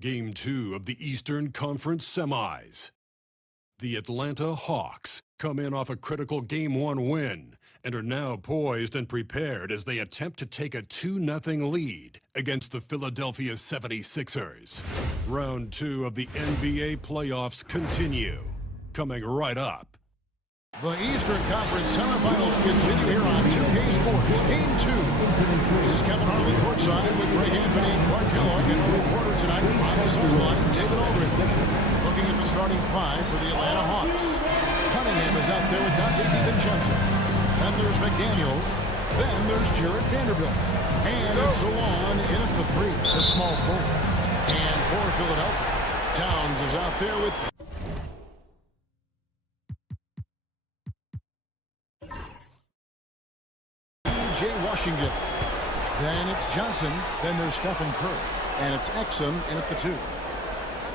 Game 2 of the Eastern Conference Semis. The Atlanta Hawks come in off a critical Game 1 win and are now poised and prepared as they attempt to take a 2-0 lead against the Philadelphia 76ers. Round 2 of the NBA playoffs continue, coming right up. The Eastern Conference semifinals continue here on 2K Sports. Game 2. This is Kevin Harley courtside with Greg Anthony and Clark Kellogg, and our reporter tonight on the sideline, David Aldridge. Looking at the starting five for the Atlanta Hawks. Cunningham is out there with Dante DiVincenzo. Then there's McDaniels. Then there's Jared Vanderbilt. And it's Solon in at the three, the small forward. And for Philadelphia, Towns is out there with Washington. Then it's Johnson. Then there's Stephen Curry. And it's Exum in at the two.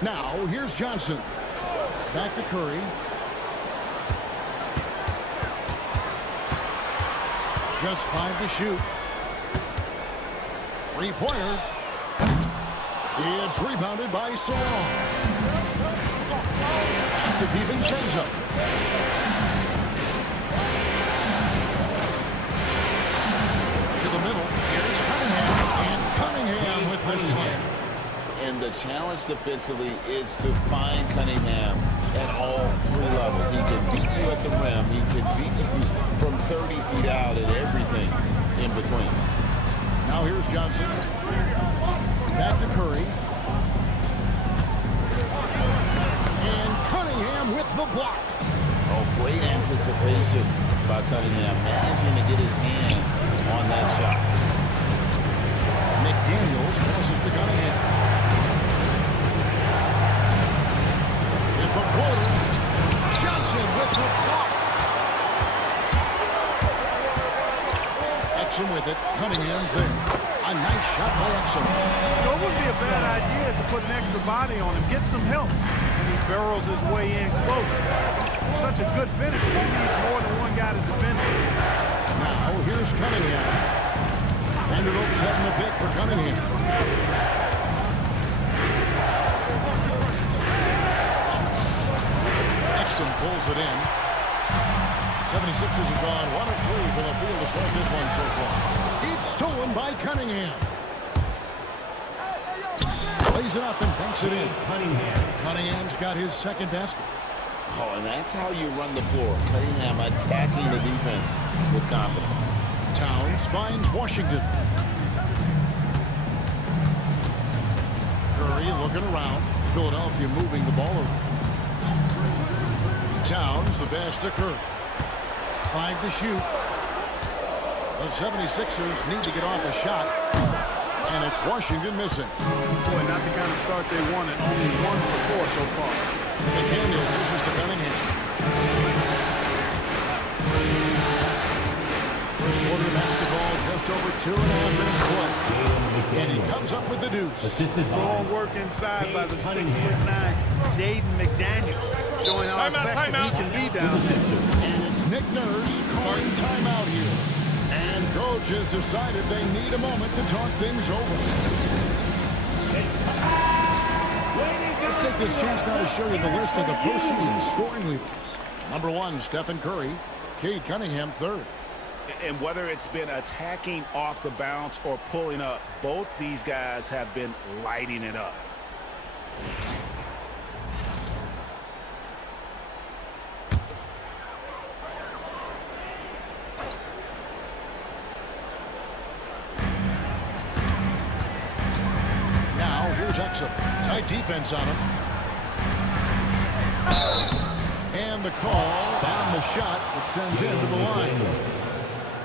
Now, here's Johnson. Back to Curry. Just 5 to shoot. Three-pointer. It's rebounded by Solon. Pass to DiVincenzo. The middle. Here's Cunningham, and Cunningham with the slam. And the challenge defensively is to find Cunningham at all three levels. He can beat you at the rim. He can beat you from 30 feet out and everything in between. Now here's Johnson. Back to Curry. And Cunningham with the block. Oh, great anticipation by Cunningham, managing to get his hand on that shot. McDaniels passes to Cunningham. With the floater. Johnson with the block. Exum with it. Cunningham's there. A nice shot by Exum. It wouldn't be a bad idea to put an extra body on him, get some help. And he barrels his way in close. He's such a good finisher. He needs more than one guy to defend him. Now, here's Cunningham. Vanderbilt setting the pick for Cunningham. Exum pulls it in. 76ers have gone 1 of 3 from the field to start this one so far. It's stolen by Cunningham. Plays it up and banks it in. Cunningham's got his second basket. Oh, and that's how you run the floor. Cunningham attacking the defense with confidence. Towns finds Washington. Curry looking around. Philadelphia moving the ball around. Towns, the pass to Curry. 5 to shoot. The 76ers need to get off a shot. And it's Washington missing. Boy, not the kind of start they wanted. Only 1 for 4 so far. McDaniels, this is to Cunningham. First quarter basketball, just over 2.5 minutes play. And he comes up with the deuce. Strong work inside by the 6'9" Jaden McDaniels. Showing how effective he can be down there. And it's Nick Nurse calling timeout here. And coach has decided they need a moment to talk things over. Let's take this chance now to show you the list of the postseason scoring leaders. Number 1, Stephen Curry. Cade Cunningham, 3rd. And whether it's been attacking off the bounce or pulling up, both these guys have been lighting it up. Now here's Exum. Tight defense on him. And the call down the shot. It sends into the line.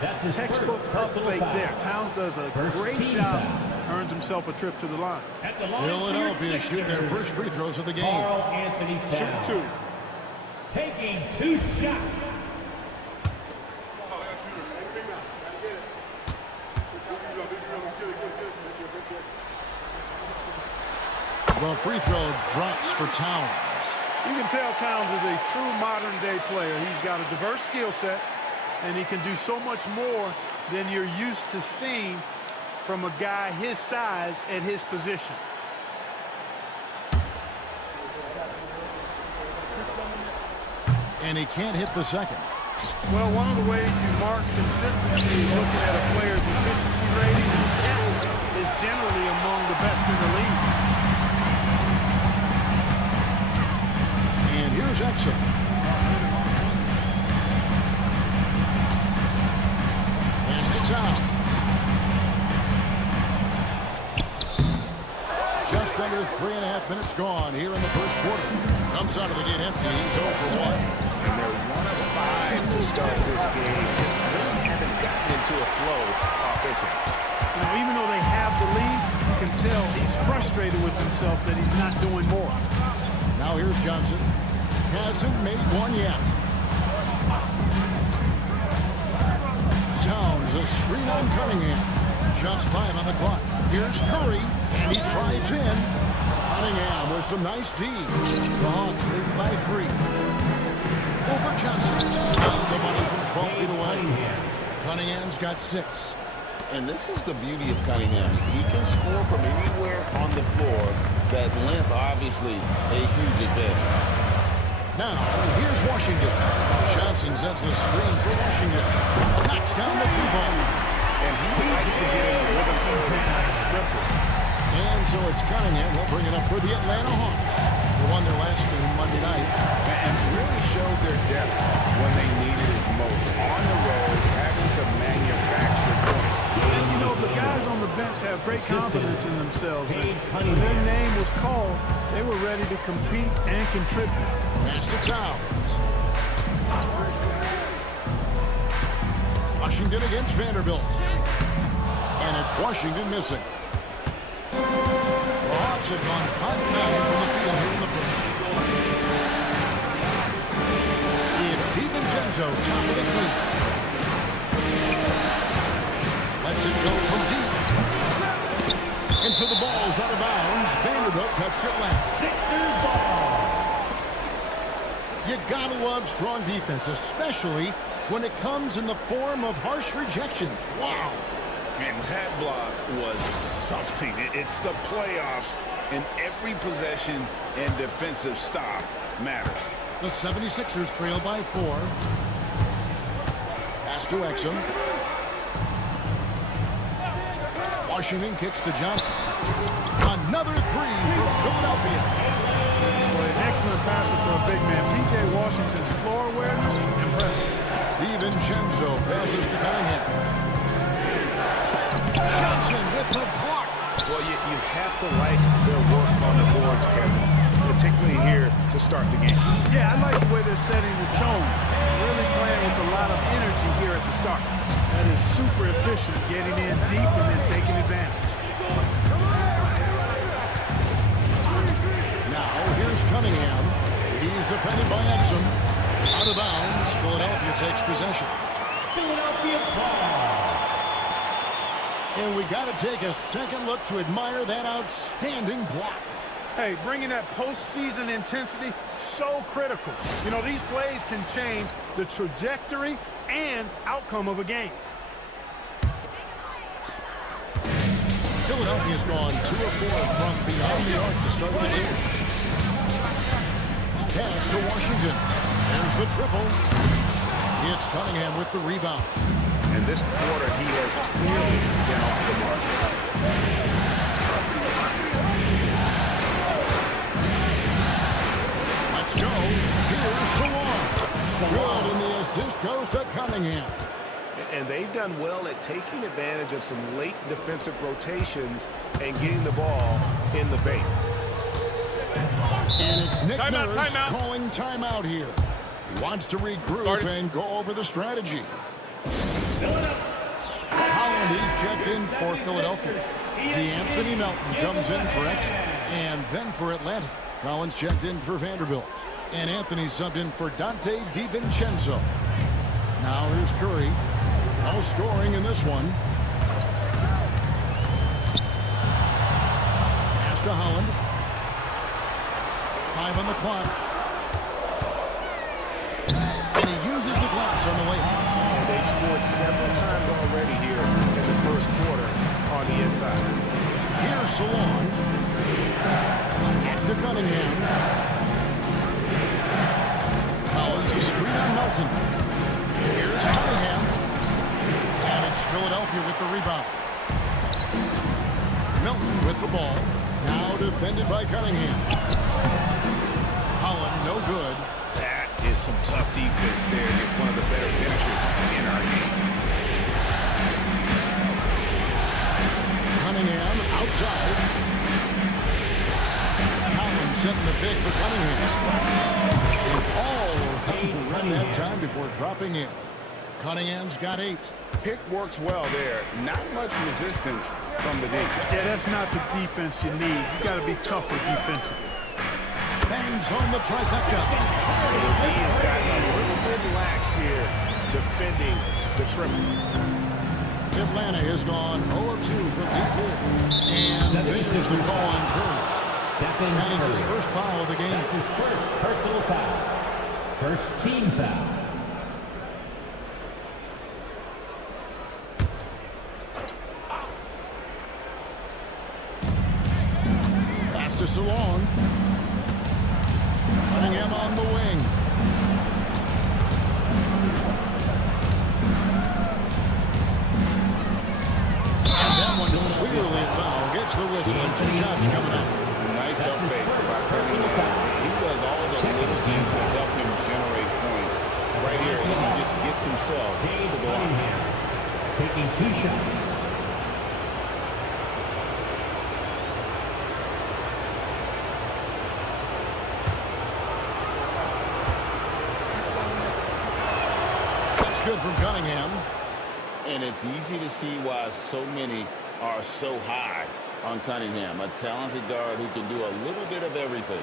That's textbook up fake there. Towns does a great job. Earns himself a trip to the line. Philadelphia shooting their first free throws of the game. Shoot 2. Taking 2 shots. The free throw drops for Towns. You can tell Towns is a true modern-day player. He's got a diverse skill set, and he can do so much more than you're used to seeing from a guy his size at his position. And he can't hit the second. Well, one of the ways you mark consistency is looking at a player's efficiency rating, and Kent is generally among the best in the league. And here's Exum. Pass to Towns. Just under 3.5 minutes gone here in the first quarter. Comes out of the gate empty. He's 0 for 1. And they're 1 of 5 to start this game. Just really haven't gotten into a flow offensively. You know, even though they have the lead, you can tell he's frustrated with himself that he's not doing more. Now here's Johnson. Hasn't made one yet. Towns, a screen on Cunningham. Just 5 on the clock. Here's Curry, and he drives in. Cunningham with some nice D. The Hawks lead by 3. Over Johnson. Found the money from 12 feet away. Cunningham's got 6. And this is the beauty of Cunningham. He can score from anywhere on the floor. That length, obviously, a huge advantage. Now, here's Washington. Johnson sets the screen for Washington. Knocks down the free ball. And he likes to get in the rhythm early. And so it's Cunningham. We'll bring it up for the Atlanta Hawks. They won their last game Monday night. And really showed their depth when they needed it most. On the road, having to manufacture points. And, you know, the guys on the bench have great confidence in themselves. And when their name was called, they were ready to compete and contribute. Pass to Towns. Washington against Vanderbilt. And it's Washington missing. The Hawks have gone 5 of 9 from the field here in the first. It's DiVincenzo, top of the key. Lets it go from deep. And so the ball's out of bounds. Vanderbilt touched it last. Sixers ball. You gotta love strong defense, especially when it comes in the form of harsh rejections. Wow. And that block was something. It's the playoffs, and every possession and defensive stop matters. The 76ers trail by 4. Pass to Exum. Washington kicks to Johnson. Another 3 for Philadelphia. Boy, an excellent passer for a big man. P.J. Washington's floor awareness, impressive. DiVincenzo passes to Cunningham. Johnson with the block. Well, you have to like their work on the boards, Kevin, particularly here to start the game. Yeah, I like the way they're setting the tone. Really playing with a lot of energy here at the start. That is super efficient, getting in deep and then taking advantage. Now here's Cunningham. He's defended by Exum. Out of bounds. Philadelphia takes possession. Philadelphia ball. And we got to take a second look to admire that outstanding block. Hey, bringing that postseason intensity, so critical. You know, these plays can change the trajectory and outcome of a game. Philadelphia's gone 2 of 4 from beyond the arc to start the game. Pass to Washington. There's the triple. It's Cunningham with the rebound. And this quarter, he has clearly been off the mark. Let's go. Here's Salon. Good, and the assist goes to Cunningham. And they've done well at taking advantage of some late defensive rotations and getting the ball in the paint. And it's Nick Timeout, Nurse timeout. calling timeout here. He wants to regroup and go over the strategy. Holland, he's checked in for Philadelphia. DeAnthony Melton comes in for Exum. And then for Atlanta, Collins checked in for Vanderbilt. And Anthony subbed in for Dante DiVincenzo. Now here's Curry. No scoring in this one. Pass to Holland. 5 on the clock. And he uses the glass on the way home. They've scored several times already here in the first quarter on the inside. Here's Salon. To Cunningham. Collins, a screen Philadelphia with the rebound. Milton with the ball. Now defended by Cunningham. Holland, no good. That is some tough defense there against one of the better finishers in our game. Cunningham outside. Collins setting the pick for Cunningham. And all around that time before dropping in. Cunningham's got 8. Pick works well there. Not much resistance from the deep. Yeah, that's not the defense you need. You got to be tougher defensively. Bangs home the trifecta. He has gotten a little bit laxed here defending the triple. Atlanta has gone 0 of 2 from deep here. And there's the call on Curry. That is his first foul of the game. That's his first personal foul. First team foul. Pass to Salon. Cunningham on the wing. And that one clearly a foul. Gets the whistle and 2 shots coming up. Nice up fake by Cunningham. He does all the little things that help him generate points. Right here, he just gets himself to the line. Taking 2 shots. That's good from Cunningham. And it's easy to see why so many are so high on Cunningham, a talented guard who can do a little bit of everything.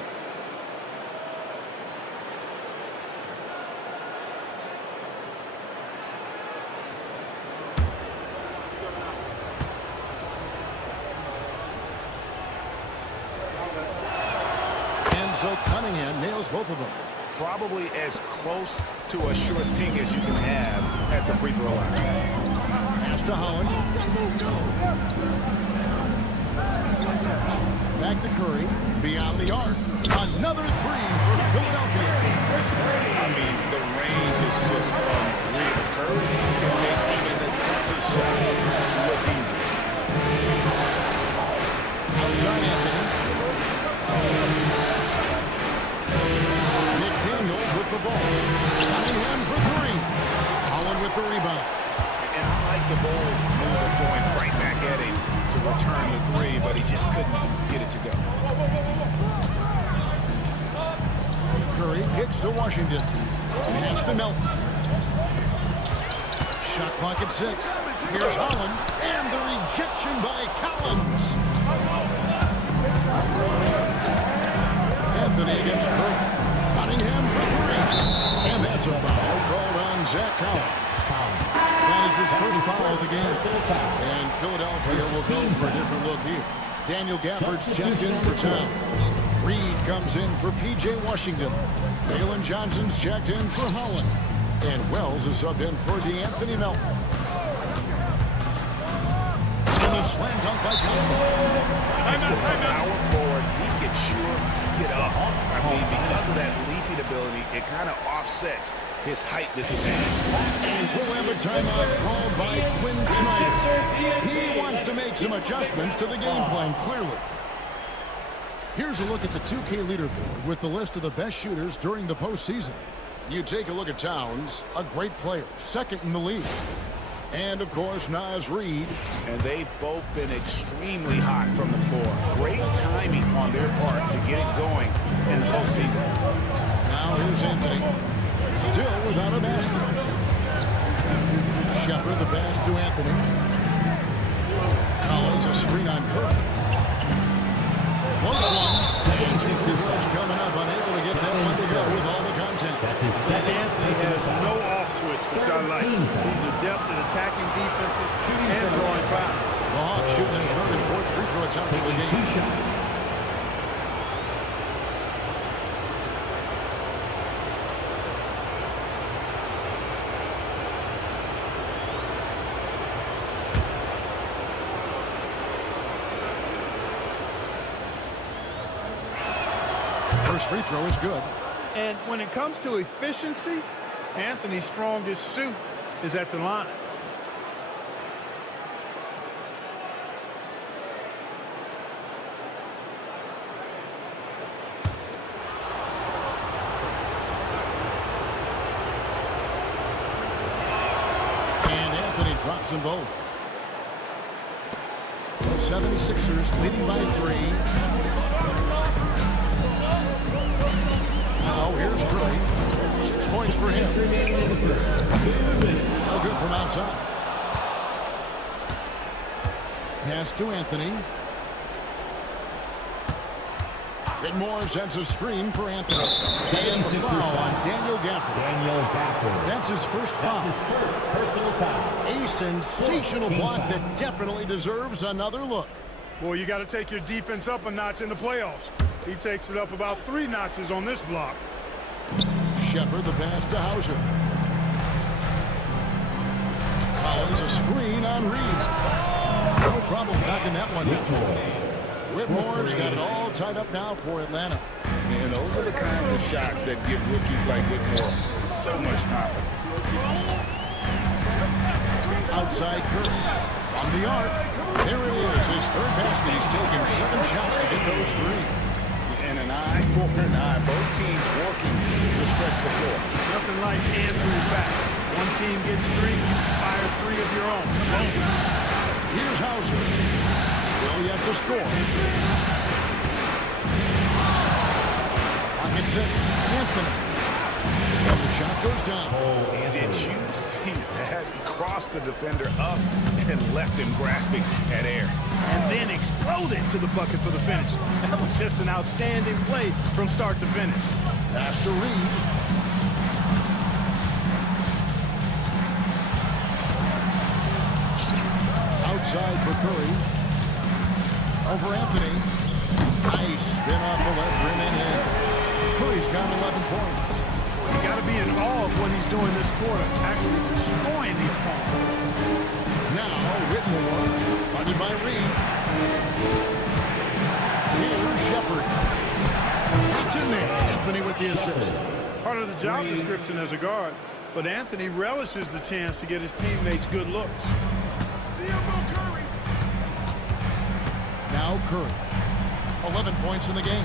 And so Cunningham nails both of them. Probably as close to a sure thing as you can have at the free throw line. Pass to Holland. Back to Curry. Beyond the arc. Another 3 for Philadelphia. I mean, the range is just unreal. Curry can make even the toughest shots look easy. Outside Anthony. McDaniels with the ball. Cunningham for 3. Holland with the rebound. And I like the bold move of going right back at him to return the 3, but he just couldn't get it to go. Curry kicks to Washington. Pass to Milton. Shot clock at 6. Here's Holland. And the rejection by Collins. Anthony against Curry. Cunningham for 3. And that's a foul called on Zach Collins. That is his first foul of the game. And Philadelphia will go for a different look here. Daniel Gafford's checked in for Towns. Reed comes in for P.J. Washington. Dalen Johnson's checked in for Holland. And Wells is subbed in for DeAnthony Melton. And a slam dunk by Johnson. And for a power forward, he can sure get up. I mean, because of that leaping ability, it kind of offsets his height disadvantage. And we'll have a timeout called by Quinn Snyder. He wants to make some adjustments to the game plan, clearly. Here's a look at the 2K leaderboard with the list of the best shooters during the postseason. You take a look at Towns, a great player, second in the league. And, of course, Naz Reid. And they've both been extremely hot from the floor. Great timing on their part to get it going in the postseason. Now here's Anthony. Still without a basket. Shepard the pass to Anthony. Collins a screen on Curry. Floats one. And 2 free throws coming up. Unable to get that one to go with all the content. That's his second. Anthony has no off switch, which I like. He's adept at attacking defenses and drawing fouls. The Hawks shooting their 3rd and 4th free throw attempts of the game. 2 shots. First free throw is good. And when it comes to efficiency, Anthony's strongest suit is at the line. Drops them both. The 76ers leading by 3. Now here's Curry. 6 points for him. No good from outside. Pass to Anthony. Whitmore sends a screen for Anthony. And the foul on Daniel Gafford. That's his first foul. Personal foul. A sensational block that definitely deserves another look. Boy, you got to take your defense up a notch in the playoffs. He takes it up about 3 notches on this block. Shepard the pass to Hauser. Collins a screen on Reed. No problem knocking that one down. Whitmore's got it all tied up now for Atlanta. And those are the kinds of shots that give rookies like Whitmore so much confidence. Outside Curry. From the arc. There it is. His third basket. He's taken 7 shots to get those 3. And an eye for an eye. Both teams working to stretch the floor. Nothing like answering back. One team gets 3, fire 3 of your own. Boom. Here's Hauser. Still yet to score. Pocket 6. Anthony. And the shot goes down. Did you see that? He crossed the defender up and left him grasping at air. And then exploded to the bucket for the finish. That was just an outstanding play from start to finish. Pass to Reed. Outside for Curry. Over Anthony. Nice spin off the left rim and in. Curry's got 11 points. You got to be in awe of what he's doing this quarter, actually destroying the opponent. Now Whitmore, funded by Reed. Here's Shepard. It's in there. Anthony with the assist. Part of the job description as a guard, but Anthony relishes the chance to get his teammates good looks. Now Curry. 11 points in the game.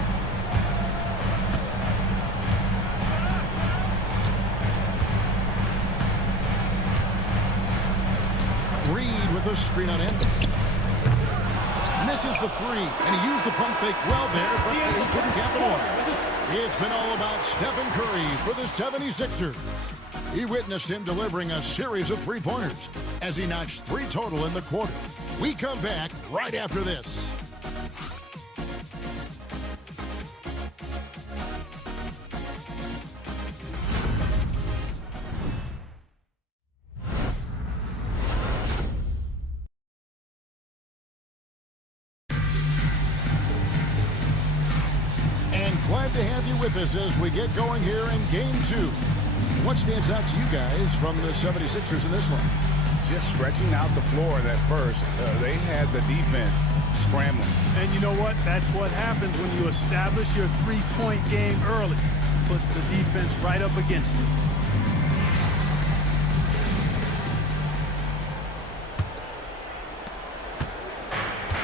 Reed with a screen on Anthony. Misses the 3, and he used the pump fake well there, but he couldn't capitalize. It's been all about Stephen Curry for the 76ers. He witnessed him delivering a series of 3-pointers as he notched 3 total in the quarter. We come back right after this. Glad to have you with us as we get going here in Game 2. What stands out to you guys from the 76ers in this one? Just stretching out the floor at first. They had the defense scrambling. And you know what? That's what happens when you establish your 3-point game early. Puts the defense right up against it.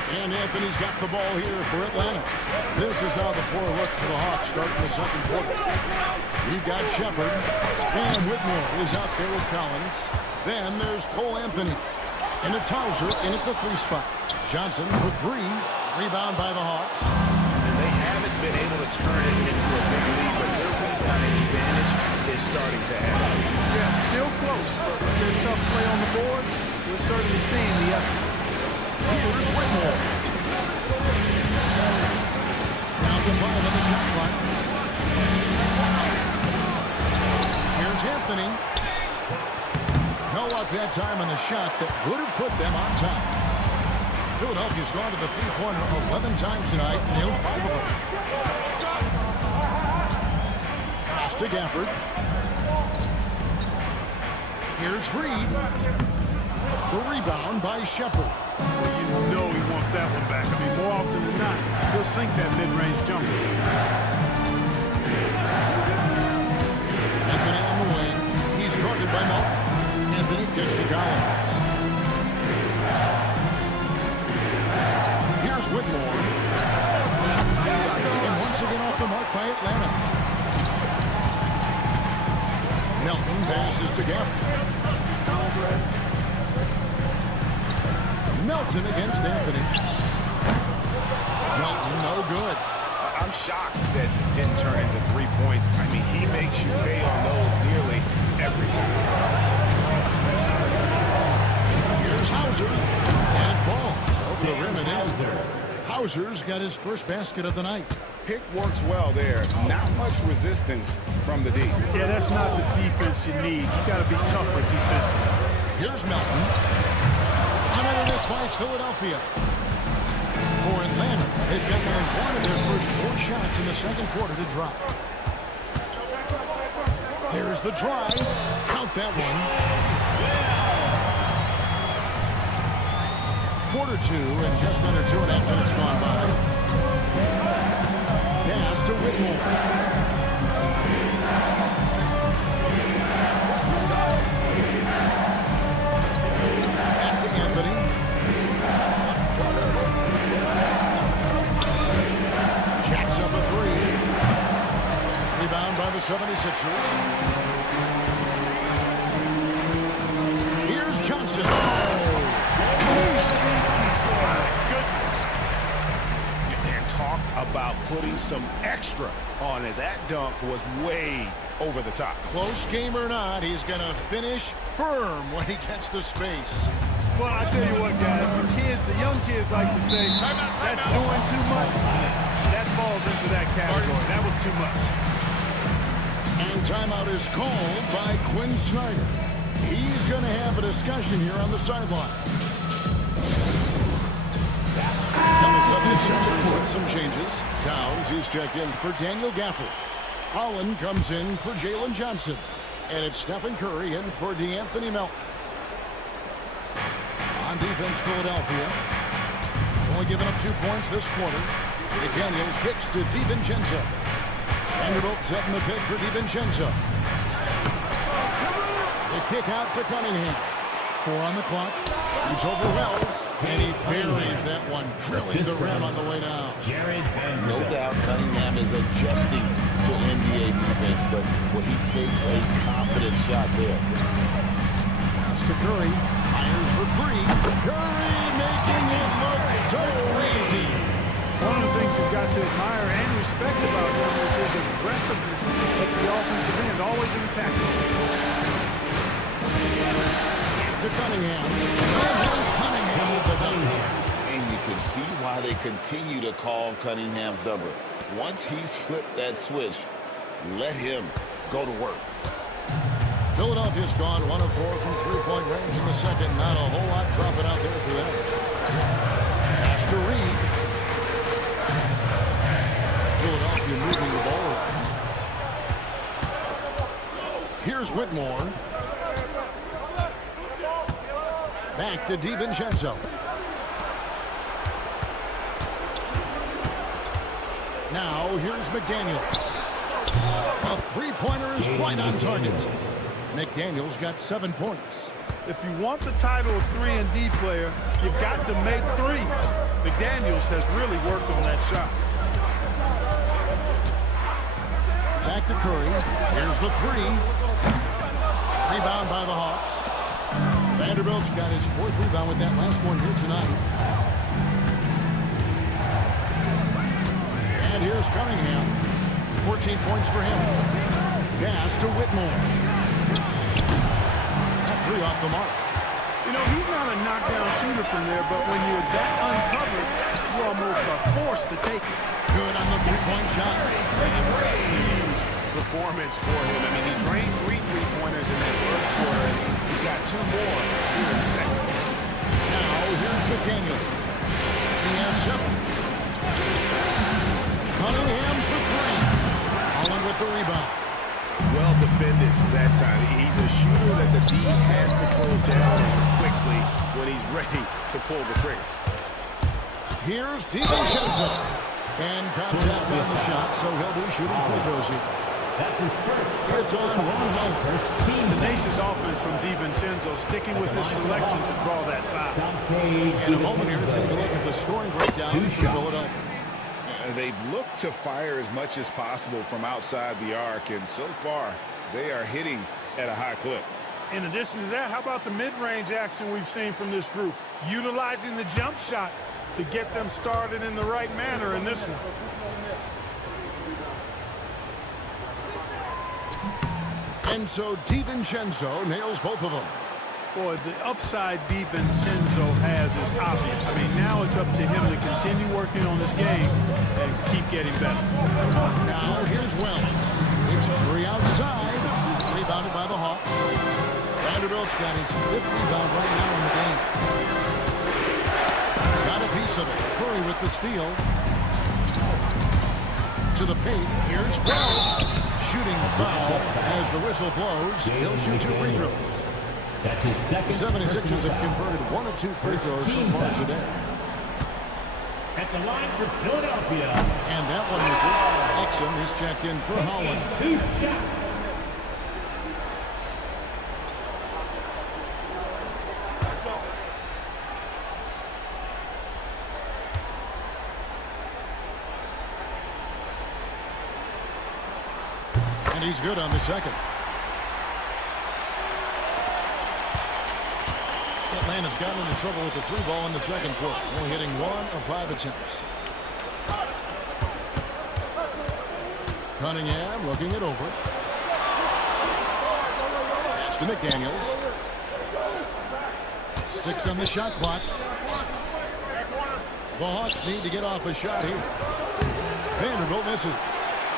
And Anthony's got the ball here for Atlanta. This is how the floor looks for the Hawks starting the second quarter. We've got Shepard, and Whitmore is out there with Collins. Then there's Cole Anthony. And it's Hauser in at the 3 spot. Johnson for 3. Rebound by the Hawks. And they haven't been able to turn it into a big lead, but their rebounding advantage is starting to add up. Yeah, still close, but with their tough play on the board, we're certainly seeing the effort. Here's Whitmore. Now to 5 on the shot clock. Here's Anthony. No luck that time on the shot that would have put them on top. Philadelphia's gone to the 3-pointer 11 times tonight, nailed 5 of them. Pass to Gafford. Here's Reed. The rebound by Shepard. Well, you know he wants that one back. I mean, more often than not, he'll sink that mid-range jumper. Anthony on the wing. He's guarded by Malton. Anthony gets to Collins. Here's Whitmore. And once again off the mark by Atlanta. Melton passes to Gafford. Melton against Anthony. Melton, no good. I'm shocked that didn't turn into 3 points. I mean, he makes you pay on those nearly every time. Here's Hauser. And falls over the rim and in. Hauser's got his first basket of the night. Pick works well there. Not much resistance from the D. Yeah, that's not the defense you need. You got to be tougher defensively. Here's Melton. Another miss by Philadelphia. For Atlanta, they've got one of their first 4 shots in the second quarter to drop. There's the drive. Count that one. Quarter 2 and just under 2.5 minutes gone by. Pass to Whitmore. Back to Anthony. Jacks up a 3. Rebound by the 76ers. Here's Johnson. And talk about putting some extra on it. That dunk was way over the top. Close game or not, he's going to finish firm when he gets the space. Well, I tell you what, guys, the young kids like to say, that's doing too much. That falls into that category. That was too much. And timeout is called by Quinn Snyder. He's going to have a discussion here on the sideline. And the 76ers with some changes. Towns is checked in for Daniel Gafford. Holland comes in for Jalen Johnson. And it's Stephen Curry in for DeAnthony Melton. On defense, Philadelphia. Only giving up 2 points this quarter. McDaniels kicks to DiVincenzo. Vanderbilt setting the pick for DiVincenzo. The kick out to Cunningham. 4 on the clock. Shoots over Wells. And he buries that one, drilling the rim on the way down. No doubt Cunningham is adjusting to NBA defense, but he takes a confident shot there. Pass to Curry. Fires for 3. Curry making it look so easy. One of the things you've got to admire and respect about him is his aggressiveness at the offensive end, always in attack. To Cunningham. Cunningham with the dunk. And you can see why they continue to call Cunningham's number. Once he's flipped that switch, let him go to work. Philadelphia's gone 1 of 4 from 3-point range in the second. Not a whole lot dropping out there for them. Pass to Reed. Philadelphia moving the ball around. Here's Whitmore. Back to DiVincenzo. Now here's McDaniels. A 3-pointer is right on target. McDaniels got 7 points. If you want the title of 3-and-D player, you've got to make threes. McDaniels has really worked on that shot. Back to Curry. Here's the 3. Rebound by the Hawks. Vanderbilt's got his 4th rebound with that last one here tonight. And here's Cunningham. 14 points for him. Pass to Whitmore. That 3 off the mark. You know, he's not a knockdown shooter from there, but when you're that uncovered, you almost are forced to take it. Good on the 3-point shot. Performance for him. I mean, he drained 3 3-pointers in that first quarter. He's got 2 more here in the second. Now, here's McDaniel. He has 7. Cunningham for 3. Holland with the rebound. Well defended that time. He's a shooter that the D has to close down quickly when he's ready to pull the trigger. Here's DiVincenzo. And contact on the shot, so he'll be shooting free throws here. That's his first. It's on one home. First team. Tenacious offense from DiVincenzo, sticking with his selection to draw that foul. In a moment here to take a look at the scoring breakdown for Philadelphia. They've looked to fire as much as possible from outside the arc, and so far they are hitting at a high clip. In addition to that, how about the mid-range action we've seen from this group? Utilizing the jump shot to get them started in the right manner in this one. And so DiVincenzo nails both of them. Boy, the upside DiVincenzo has is obvious. I mean, now it's up to him to continue working on his game and keep getting better. Now here's Wells. It's Curry outside. Rebounded by the Hawks. Vanderbilt's got his 5th rebound right now in the game. Got a piece of it. Curry with the steal. To the paint. Here's Wells. Shooting foul as the whistle blows. He'll shoot 2 free throws. That's his second. The 76ers have converted 1 of 2 free throws so far today. At the line for Philadelphia. And that one misses. Exum is checked in for Holland. 2 shots. And he's good on the second. Atlanta's gotten into trouble with the 3 ball in the second quarter, only hitting 1 of 5 attempts. Cunningham looking it over. Pass to McDaniels. 6 on the shot clock. The Hawks need to get off a shot here. Vanderbilt misses.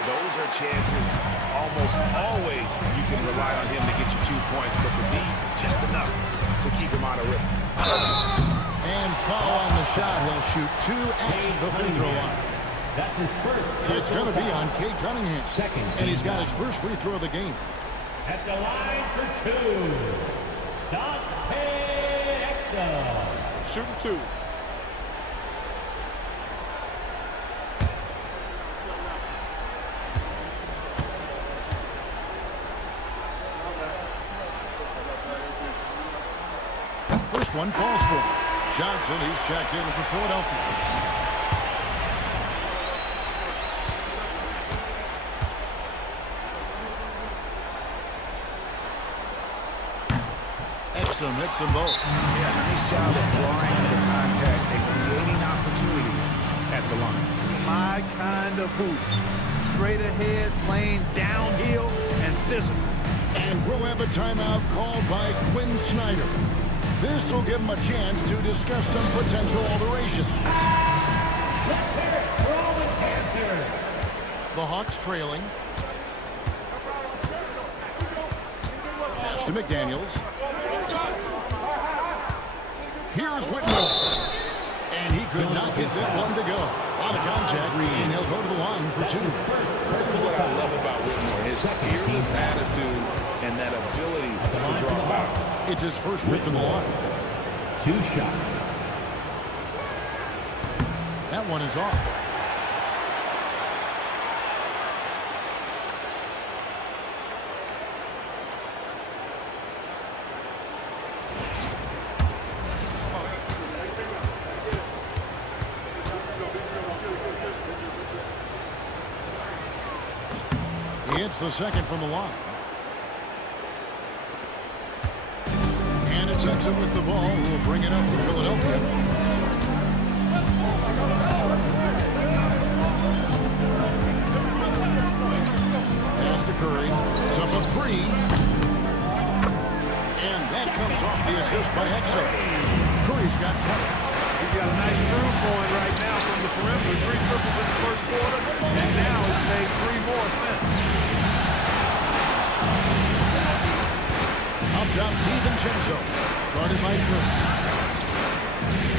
Those are chances almost always you can rely on him to get you 2 points, but the D just enough to keep him out of rhythm. And foul on the shot. He'll shoot 2 at the free throw line. That's his first. It's going to be on Cade Cunningham. Second. And he's got his first free throw of the game. At the line for 2. Dante Exum. Shooting 2. First one falls for him. Johnson, he's checked in for Philadelphia. Exum hits them both. Yeah, nice job of drawing the contact and creating opportunities at the line. My kind of hoop. Straight ahead, playing downhill and physical. And we'll have a timeout called by Quinn Snyder. This will give him a chance to discuss some potential alterations. The Hawks trailing. Pass to McDaniels. Here's Whitmore. And he could not get that one to go. A lot of contact, and he'll go to the line for 2. This is what I love about Whitmore, his fearless attitude and that ability to draw fouls. It's his first trip to the line. 2 shots. That one is off. He hits the second from the line. And it's Exum with the ball, who will bring it up for Philadelphia. Pass to Curry. It's up a 3. And that comes off the assist by Exum. Curry's got 20. He's got a nice groove going right now from the perimeter. 3 triples in the first quarter, and now he's made 3 more since. Up top, DiVincenzo. Guarded by Curry.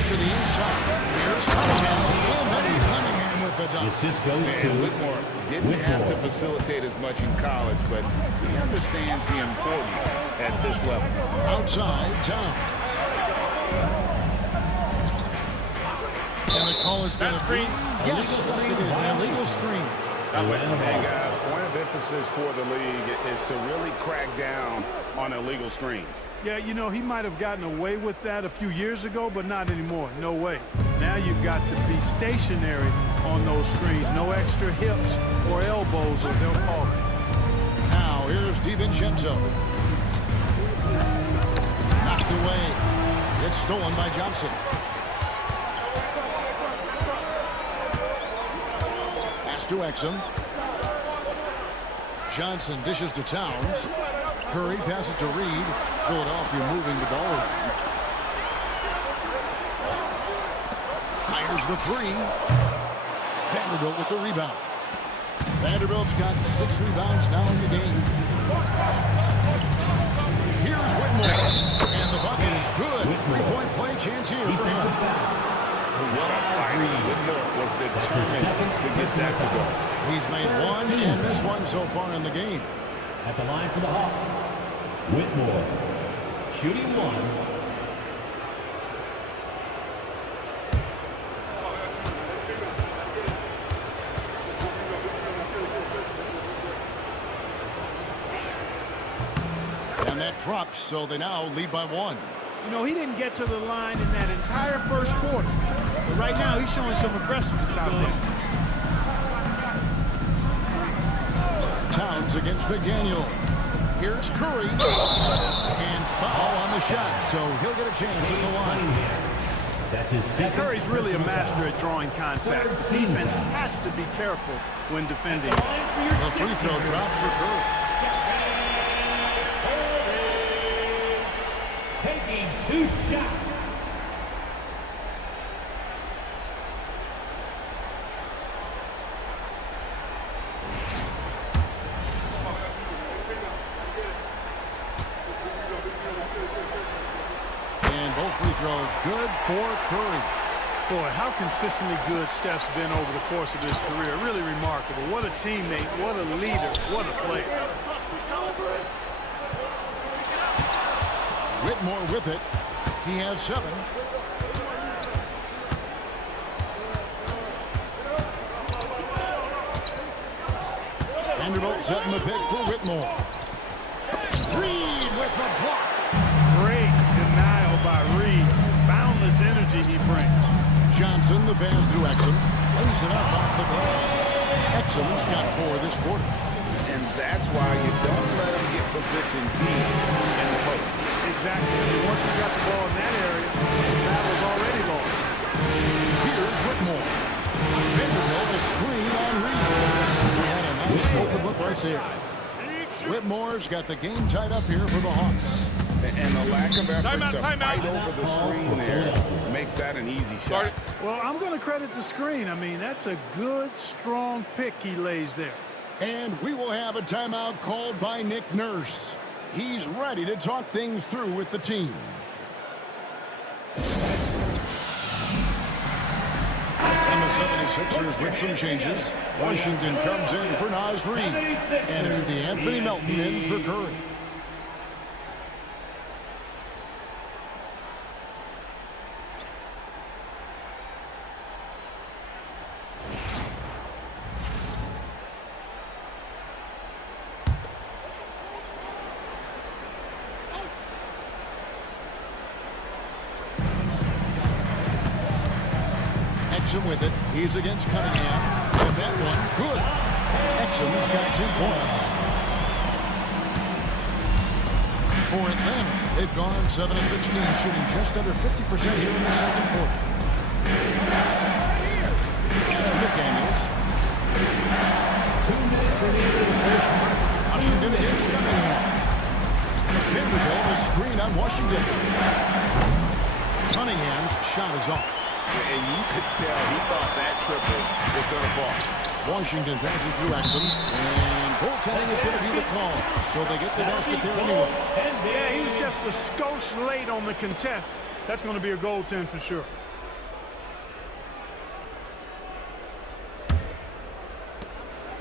To the inside. Here's Cunningham. And then Cunningham with the dunk. Assist goes to And Whitmore didn't have to facilitate as much in college, but he understands the importance at this level. Outside, Towns. And the call is going to be, yes, it is an illegal screen. Hey, guys, point of emphasis for the league is to really crack down on illegal screens. Yeah, you know, he might have gotten away with that a few years ago, but not anymore. No way. Now you've got to be stationary on those screens. No extra hips or elbows, or they'll call it. Now, here's DiVincenzo. Knocked away. It's stolen by Johnson. Pass to Exum. Johnson dishes to Towns. Curry passes to Reed. Philadelphia moving the ball around. Fires the three. Vanderbilt with the rebound. Vanderbilt's got 6 rebounds now in the game. Here's Whitmore. And the bucket is good. 3-point play chance here for him. What a fight. Whitmore was determined to get that to go. He's made one and missed one so far in the game. At the line for the Hawks, Whitmore, shooting 1. And that drops, so they now lead by 1. You know, he didn't get to the line in that entire first quarter. But right now, he's showing some aggressiveness out there. Towns against McDaniel. Here's Curry. And foul on the shot, so he'll get a chance at the line. That's his second. Curry's really a master at drawing contact. Defense has to be careful when defending. The free throw drops for Curry. Taking 2 shots. And both free throws good for Curry. Boy, how consistently good Steph's been over the course of his career. Really remarkable. What a teammate, what a leader, what a player. Whitmore with it. He has 7. Vanderbilt setting the pick for Whitmore. Reed with the block. Great denial by Reed. Boundless energy he brings. Johnson, the pass to Exum. Lays it up off the glass. Exum's got 4 this quarter. And that's why you don't let him get position deep in the post. Exactly. I mean, once he's got the ball in that area, the battle's already lost. Here's Whitmore. Vanderbilt a screen on Reed. He had a nice open look right there. Whitmore's got the game tied up here for the Hawks. And the lack of effort to fight over the screen there makes that an easy shot. Well, I'm going to credit the screen. I mean, that's a good, strong pick he lays there. And we will have a timeout called by Nick Nurse. He's ready to talk things through with the team. And the 76ers with some changes. Washington comes in for Naz Reid. And it's DeAnthony Melton in for Curry. Exum with it. He's against Cunningham. And that one, good. Exum's got 10 points. For Atlanta, they've gone 7 of 16, shooting just under 50% here in the second quarter. That's McDaniels. 2 minutes remaining in the first half. Washington against Cunningham. Vanderbilt is screen on Washington. Cunningham's shot is off. And you could tell he thought that triple was going to fall. Washington passes to Exum, and goaltending is going to be the call. So they get the basket there anyway. Yeah, he was just a skosh late on the contest. That's going to be a goaltend for sure.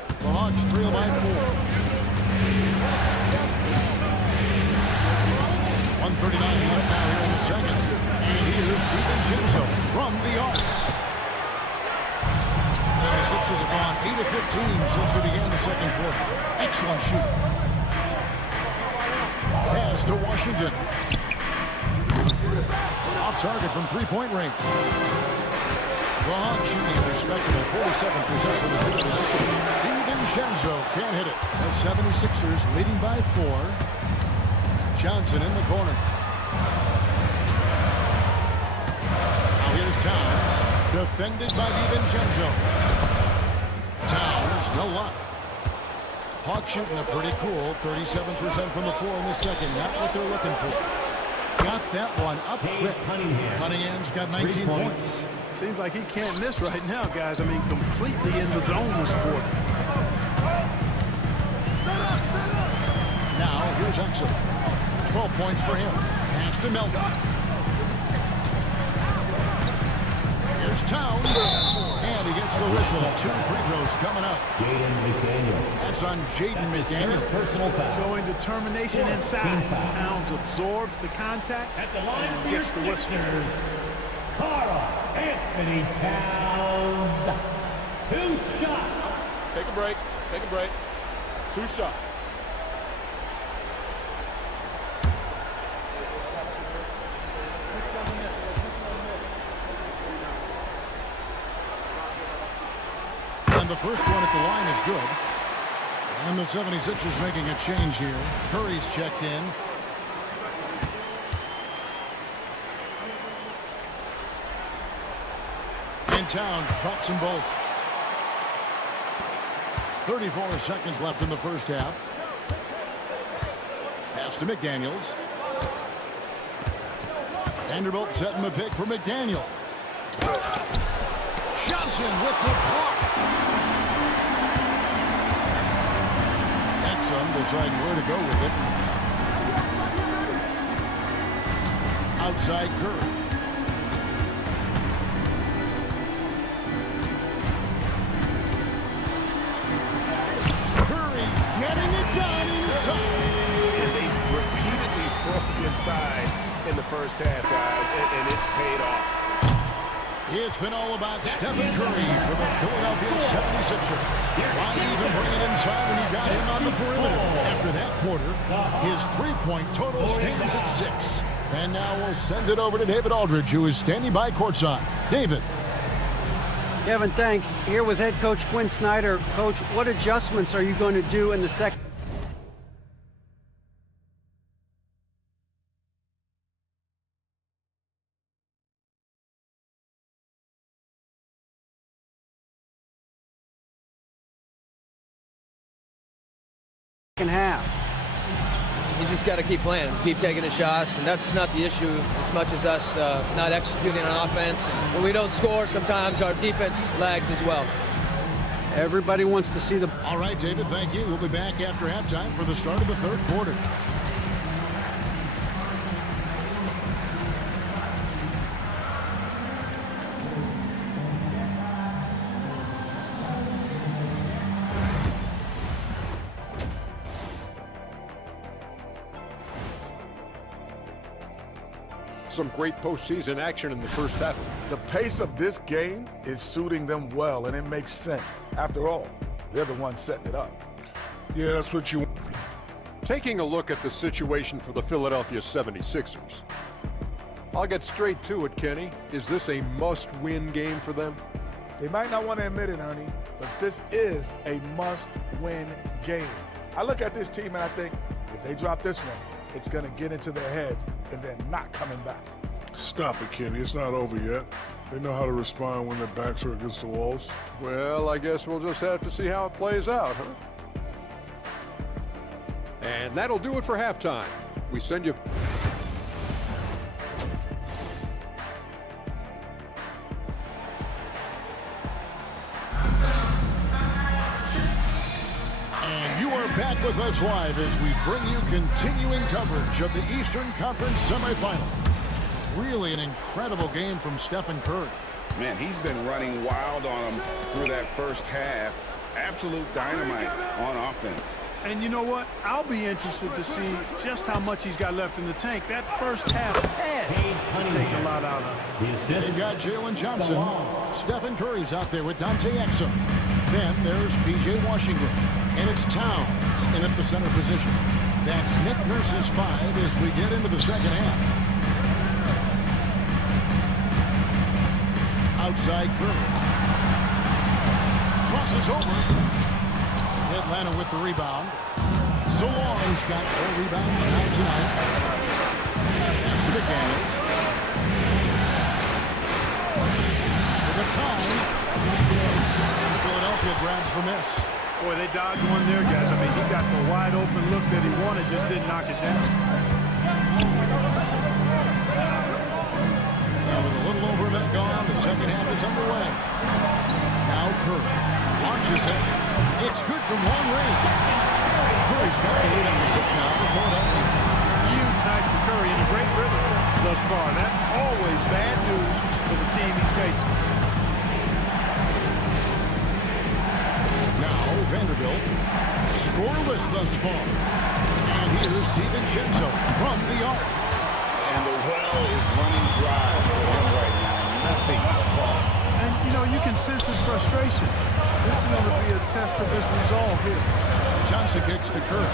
The Hawks trail by 4. 1:39 left now here in the second. And here's DiVincenzo from the arc. 76ers have gone 8 of 15 since they began the second quarter. Excellent shooting. Pass to Washington. Off target from three-point range. The Hawks shooting a respectable 47% from the field in this one. DiVincenzo can't hit it. The 76ers leading by 4. Johnson in the corner. Now here's Towns. Defended by DiVincenzo. Towns, no luck. Hawks shooting a pretty cool 37% from the floor in the second. Not what they're looking for. Got that one up quick. Cunningham's got 19 points. Seems like he can't miss right now, guys. I mean, completely in the zone this quarter. Now, here's Exum. 12 points for him. Pass to Melton. Here's Towns. And he gets the whistle. 2 free throws coming up. Jaden McDaniel. That's on Jaden McDaniel. Personal foul. Showing determination inside. Towns absorbs the contact At the line and for gets your the whistle. Sixers, Karl Anthony Towns. 2 shots. Take a break. Take a break. 2 shots. And the first one at the line is good. And the 76ers making a change here. Curry's checked in. And Towns drops them both. 34 seconds left in the first half. Pass to McDaniels. Vanderbilt setting the pick for McDaniel. Johnson with the block. Exum decide where to go with it. Outside Curry. Curry getting it done inside. And they repeatedly broke inside in the first half, guys, and it's paid off. It's been all about Stephen Curry for the Philadelphia 76ers. Why even bring it inside when you got him on the perimeter? After that quarter, his three-point total stands at 6. And now we'll send it over to David Aldridge, who is standing by courtside. David. Kevin, thanks. Here with head coach Quinn Snyder. Coach, what adjustments are you going to do in the second half? You just got to keep playing, keep taking the shots, and that's not the issue as much as us not executing on offense. And when we don't score, sometimes our defense lags as well. Everybody wants to see the... All right, David, thank you. We'll be back after halftime for the start of the third quarter. Some great postseason action in the first half. The pace of this game is suiting them well, and it makes sense. After all, they're the ones setting it up. Yeah, that's what you... Taking a look at the situation for the Philadelphia 76ers. I'll get straight to it, Kenny. Is this a must-win game for them? They might not want to admit it, Ernie, but this is a must-win game. I look at this team and I think, if they drop this one, it's going to get into their heads and they're not coming back. Stop it, Kenny. It's not over yet. They know how to respond when their backs are against the walls. Well, I guess we'll just have to see how it plays out, huh? And that'll do it for halftime. We send you... Back with us live as we bring you continuing coverage of the Eastern Conference semifinals. Really an incredible game from Stephen Curry. Man, he's been running wild on them through that first half. Absolute dynamite on offense. And you know what? I'll be interested to see just how much he's got left in the tank. That first half had to take a lot out of him. They've got Jalen Johnson. Stephen Curry's out there with Dante Exum. Then there's P.J. Washington. And it's Towns in at the center position. That's Nick Nurse's 5 as we get into the second half. Outside Curry. Crosses over. Atlanta with the rebound. So Long's got 4 rebounds now tonight. Pass to McDaniels. For the time. Philadelphia grabs the miss. Boy, they dodged one there, guys. I mean, he got the wide open look that he wanted, just didn't knock it down. Now with a little over a minute gone, the second half is underway. Now Curry launches it. It's good from long range. Curry's got the lead on the 6 now for Philadelphia. Huge night for Curry and a great rhythm thus far. That's always bad news for the team he's facing. Now Vanderbilt scoreless thus far. And here's DiVincenzo from the arc. And the well is running dry for him right now. Nothing fall. And, you know, you can sense his frustration. This is going to be a test of his resolve here. Johnson kicks to Curry.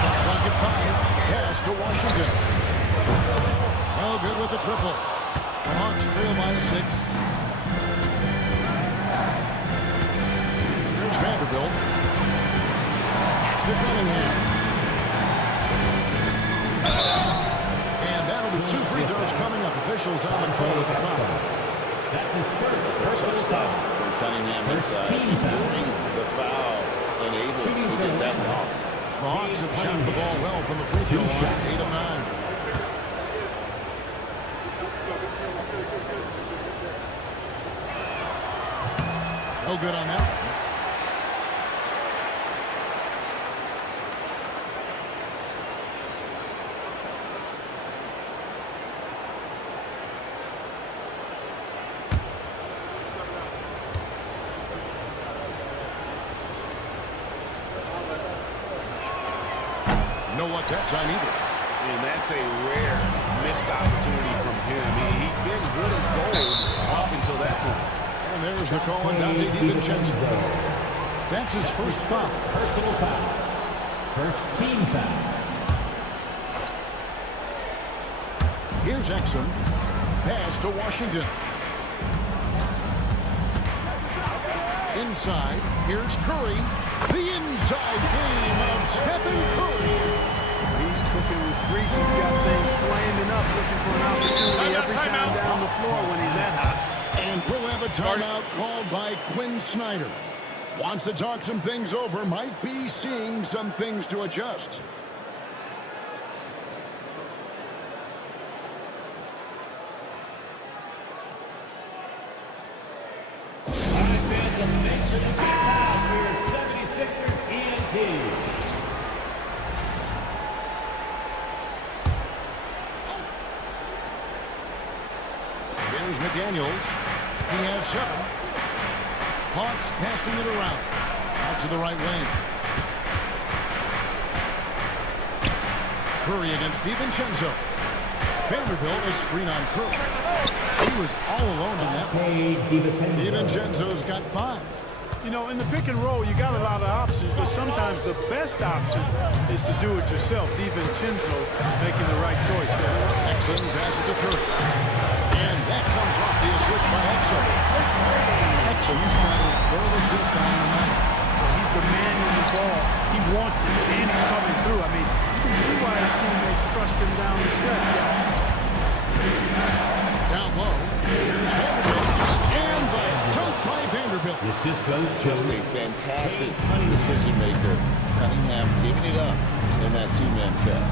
Shot clock at 5. Pass to Washington. No good with the triple. The Hawks trail by 6. Here's Vanderbilt. To Cunningham. And that'll be 2 free throws coming up. Officials on the call with the foul. That's his first foul. From Cunningham inside. Doing the foul and able to get that one off. The Hawks have shot the ball well from the free throw line. 8 of 9. No good on that. No luck that time either. And that's a rare missed opportunity from him. He'd been good as gold up until that point. And there's the call on Dante DiVincenzo. That's his first foul. Personal foul. First team foul. Here's Exum. Pass to Washington. Inside. Here's Curry. The inside game of Stephen Curry. He's cooking with grease. He's got things flaming up, looking for an opportunity every time down the floor when he's that hot. And we'll have a timeout called by Quinn Snyder. Wants to talk some things over, might be seeing some things to adjust. All right, fans, up next in the game now for your 76ers ENT. There's McDaniels. He has 7. Hawks passing it around. Out to the right wing. Curry against DiVincenzo. Vanderbilt is screen on Curry. He was all alone on that one. DiVincenzo's got 5. You know, in the pick and roll, you got a lot of options, but sometimes the best option is to do it yourself. DiVincenzo making the right choice there. Exum passes to Curry. And that comes off the assist by Exum. Exum's got his 3rd assist on the night. Well, he's demanding the ball. He wants it, and he's coming through. I mean, you can see why his teammates trust him down the stretch, guys. Down low. Here's Vanderbilt. And the dunk by Vanderbilt. Just a fantastic decision maker. Cunningham giving it up in that 2-man set.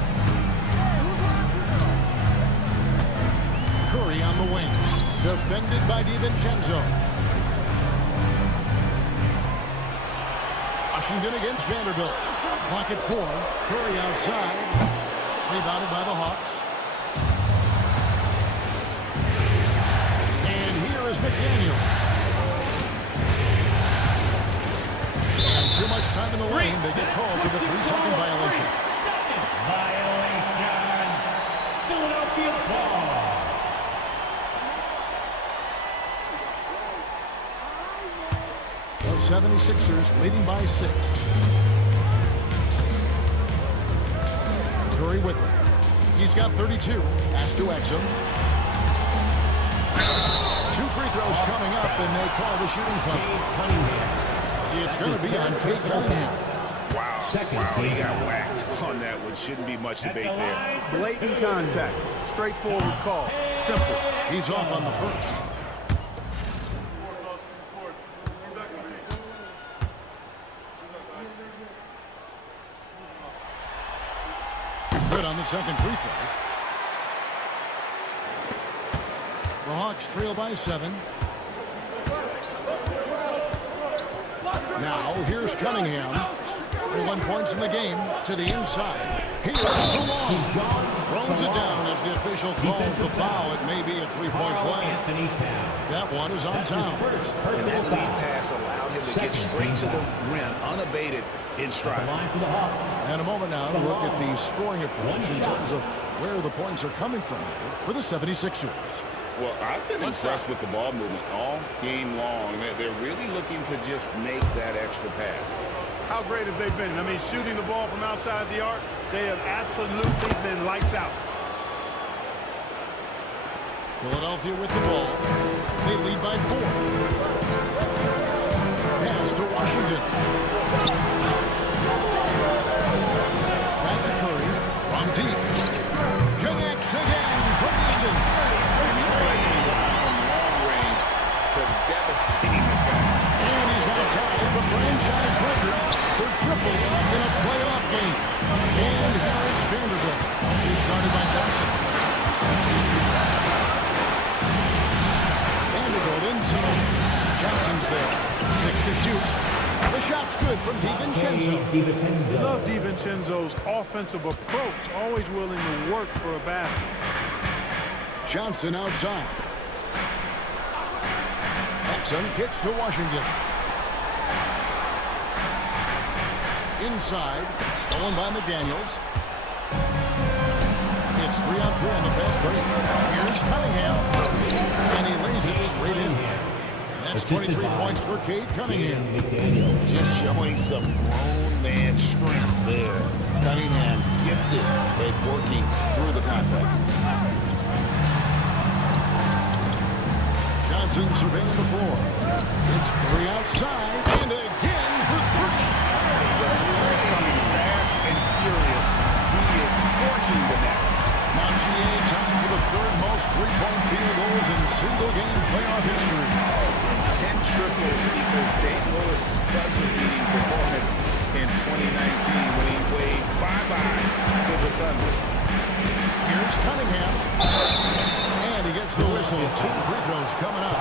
Curry on the wing. Defended by DiVincenzo. Washington against Vanderbilt. Clock at 4. Curry outside. Rebounded by the Hawks. And here is McDaniel. And too much time in the lane. They get called for the 3-second violation. Violation. Philadelphia ball. The 76ers leading by 6. Curry with it. He's got 32. Pass to Exum. 2 free throws coming up, and they call the shooting foul. It's going to be on Kate Cunningham. Wow, he got whacked on that one. Shouldn't be much debate there. Blatant contact. Straightforward call. Simple. He's off on the first. Good on the second free throw. The Hawks trail by 7. Now, here's Cunningham. 1 points in the game to the inside. Here's Salon. Throws it down as the official calls the foul. It may be a three-point play. That one is on Towns. And that lead pass allowed him to get straight to the rim, unabated, in stride. And a moment now to look at the scoring approach in terms of where the points are coming from for the 76ers. Well, I've been impressed with the ball movement all game long. They're really looking to just make that extra pass. How great have they been? I mean, shooting the ball from outside the arc, they have absolutely been lights out. Philadelphia with the ball. They lead by 4. Pass to Washington. Back to Curry from deep. Connects again from distance. And he's letting it fly from long range to devastating effect. And he's now tied the franchise record for triples in a playoff game. And Harris Vanderbilt is guarded by Johnson. Vanderbilt inside. Johnson's there. 6 to shoot. The shot's good from DiVincenzo. You love DiVincenzo's offensive approach, always willing to work for a basket. Johnson outside. Exum kicks to Washington. Inside, stolen by McDaniels. It's 3-on-3 on the fast break. Here's Cunningham. And he lays it straight in. And that's 23 points for Cade Cunningham. Just showing some grown man strength there. Cunningham gifted at working through the contact. Johnson surveying the floor. It's Curry outside. And again for 3. He's coming fast and furious. He is scorching the net. Now GA time for the third most three-point field goals in single-game playoff history. 10 triples equals Dave Lillard's buzzer-beating performance in 2019 when he waved bye-bye to the Thunder. Here's Cunningham. And he gets the whistle. 2 free throws coming up.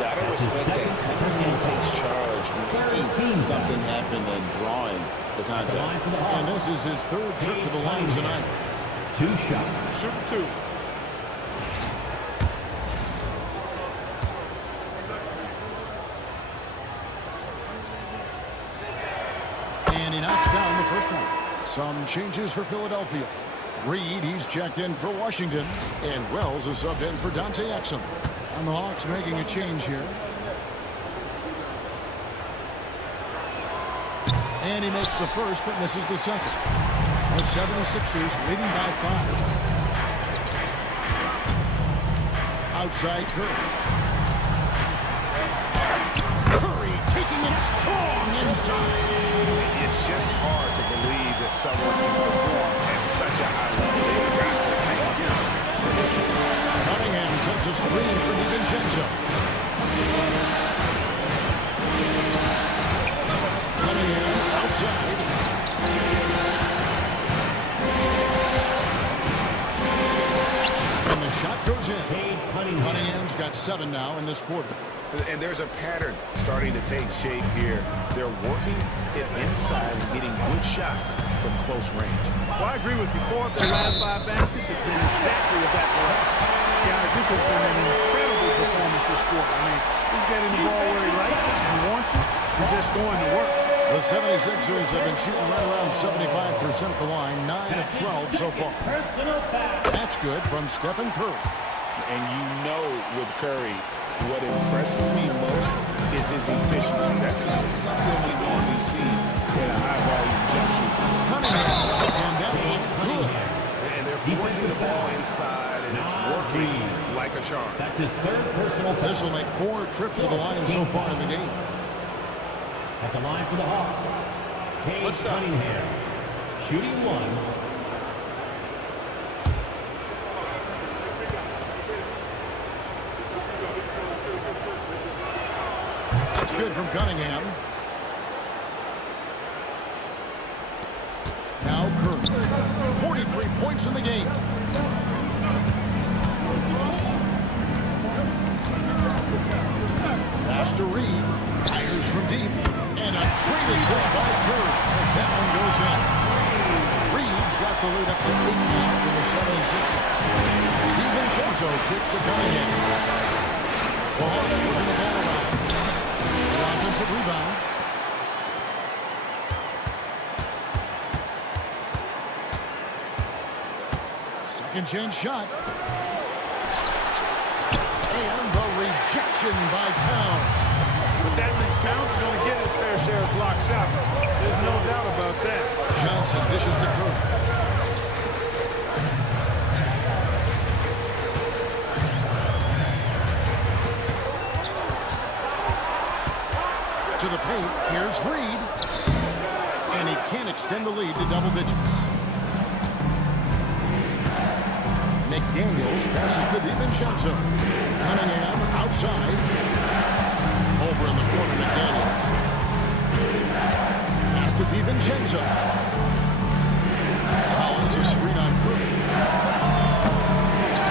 Gotta respect that Cunningham takes charge, making something happen and drawing the contact. And this is his 3rd trip to the line tonight. 2 shots. Shoot 2. And he knocks down the first one. Some changes for Philadelphia. Reed, he's checked in for Washington. And Wells is subbed in for Dante Exum. And the Hawks making a change here. And he makes the first, but misses the second. The 76ers leading by 5. Outside Curry. Curry taking it strong inside. It's just hard to believe that someone can perform at such a high level. They've got to thank him for this one. Cunningham sets a screen for DiVincenzo. Cunningham outside. And the shot goes in. Cunningham's got 7 now in this quarter. And there's a pattern starting to take shape here. They're working it inside and getting good shots from close range. Well, I agree with you. 4 of the last 5 baskets have been exactly of that variety. Guys, this has been an incredible performance this quarter. I mean, he's getting the ball where he likes it and wants it and just going to work. The 76ers have been shooting right around 75% at the line, 9 of 12 so far. That's good from Stephen Curry. And you know with Curry, what impresses me most is his efficiency. That's not something we normally see in a high-volume jump shooter. Cunningham, and that one good. And they're They're forcing the ball inside, and it's working like a charm. That's his third personal foul. This will make 4 trips to the line so far in the game. At the line for the Hawks, Cade Cunningham, shooting 1. That's good from Cunningham. Now Curry. 43 points in the game. Pass to Reed. Fires from deep. And a great assist by Curry as that one goes in. Reed's got the lead up to 8 now for the 76ers. DiVincenzo kicks to Cunningham. The Hawks working the ball around. The offensive rebound. Second chance shot. And the rejection by Towns. But that means Towns is going to get his fair share of block shots. There's no doubt about that. Johnson dishes to Curry. To the paint. Here's Reed. And he can't extend the lead to double digits. McDaniels passes to DiVincenzo. Cunningham outside. Over in the corner, McDaniels. Pass to DiVincenzo. Collins a screen on Curry.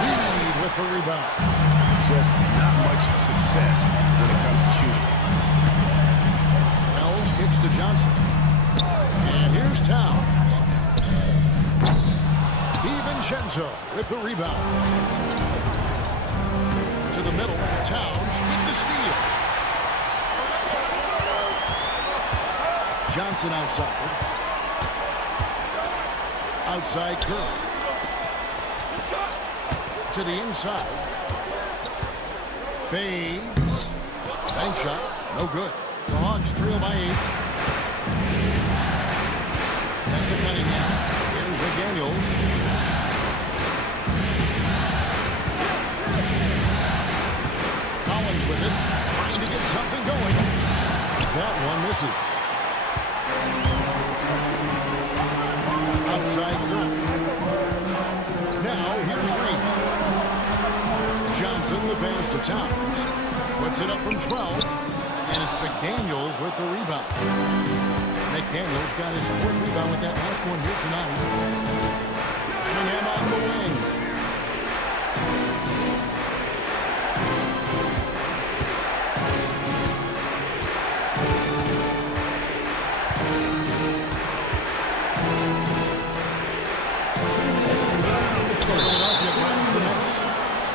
Reed with the rebound. Just not much success when it comes to shooting. Wells kicks to Johnson. And here's Towns. DiVincenzo with the rebound. To the middle. Towns with the steal. Johnson outside. Outside Curry. To the inside. Fades. Bank shot. No good. The Hawks trail by 8. Pass to Cunningham. Here's McDaniels. Collins with it. Trying to get something going. That one misses. Outside Curry. Now here's Reed. Johnson the pass to Towns. Puts it up from 12. And it's McDaniels with the rebound. McDaniels got his 4th rebound with that last one here tonight. Cunningham on the wing. Philadelphia grabs the miss.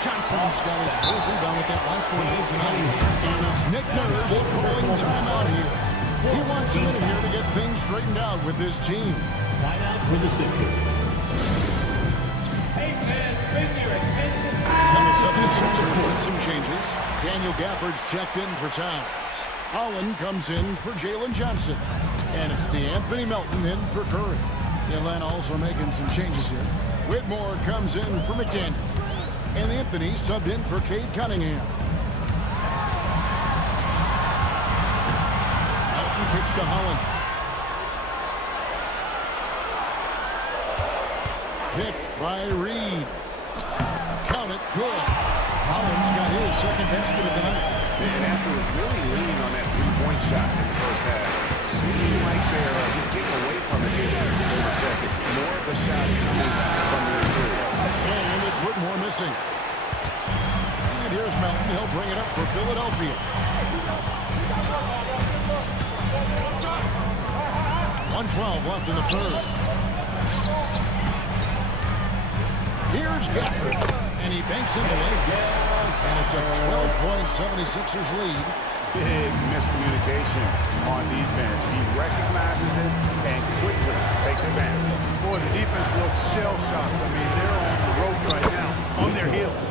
Johnson's got his 4th rebound with that last one here tonight. And it's Nick Nurse calling timeout here. He wants a minute here to get things straightened out with this team. Timeout for the Sixers. Hey fans, bring your attention. And the 76ers with some changes. Daniel Gafford's checked in for Towns. Holland comes in for Jalen Johnson. And it's DeAnthony Melton in for Curry. Atlanta also making some changes here. Whitmore comes in for McDaniels. And Anthony subbed in for Cade Cunningham. Melton kicks to Holland. Picked by Reed. Count it, good. Holland's got his 2nd basket of the night. And after really leaning on that 3-point shot in the first half, seeming like they're just getting away from it in the second. More of the shots coming from the interior. And it's Whitmore missing. And here's Melton. He'll bring it up for Philadelphia. 1:12 left in the 3rd. Here's Gafford. And he banks in the lane. And it's a 12-point 76ers lead. Big miscommunication on defense. He recognizes it and quickly takes it back. Boy, the defense looks shell-shocked. I mean, they're on the ropes right now, on their heels.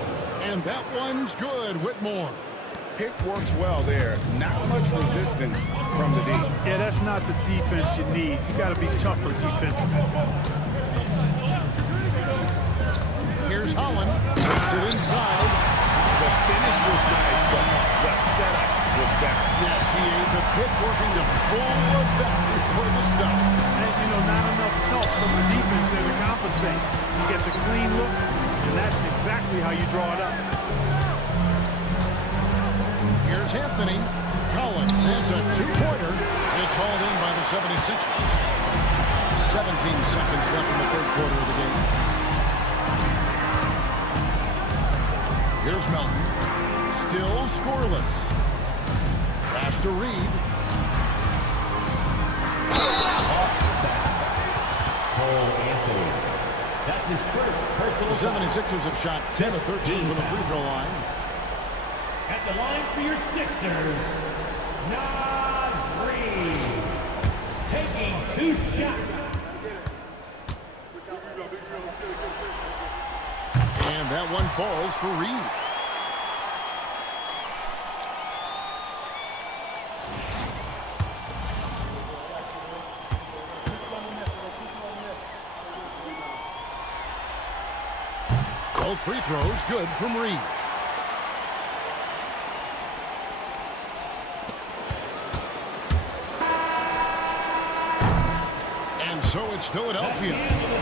And that one's good, Whitmore. Pick works well there. Not much resistance from the D. Yeah, that's not the defense you need. You got to be tougher defensively. Here's Holland. Puts it inside. The finish was nice, but the setup was better. Yeah, the pick working to full effect before the stop. And, you know, not enough help from the defense there to compensate. He gets a clean look, and that's exactly how you draw it up. Here's Anthony. Collins has a two-pointer. It's hauled in by the 76ers. 17 seconds left in the third quarter of the game. Here's Melton. Still scoreless. Pass to Reed. Cole Anthony. That's his first personal. The 76ers have shot 10 of 13 from the free throw line. At the line for your Sixers, Reed. Taking 2 shots. And that one falls for Reed. Both free throws good from Reed. And so it's Philadelphia.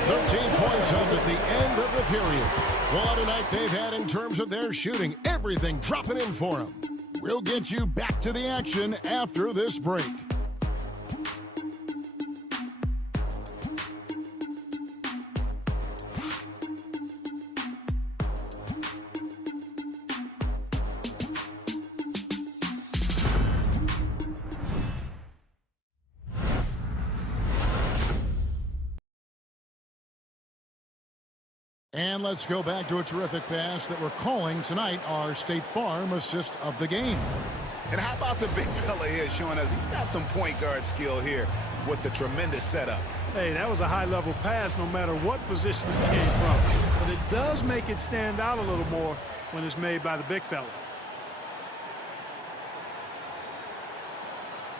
13 points up at the end of the period. What a night they've had in terms of their shooting. Everything dropping in for them. We'll get you back to the action after this break. And let's go back to a terrific pass that we're calling tonight our State Farm assist of the game. And how about the big fella here showing us he's got some point guard skill here with the tremendous setup. Hey, that was a high-level pass no matter what position it came from. But it does make it stand out a little more when it's made by the big fella.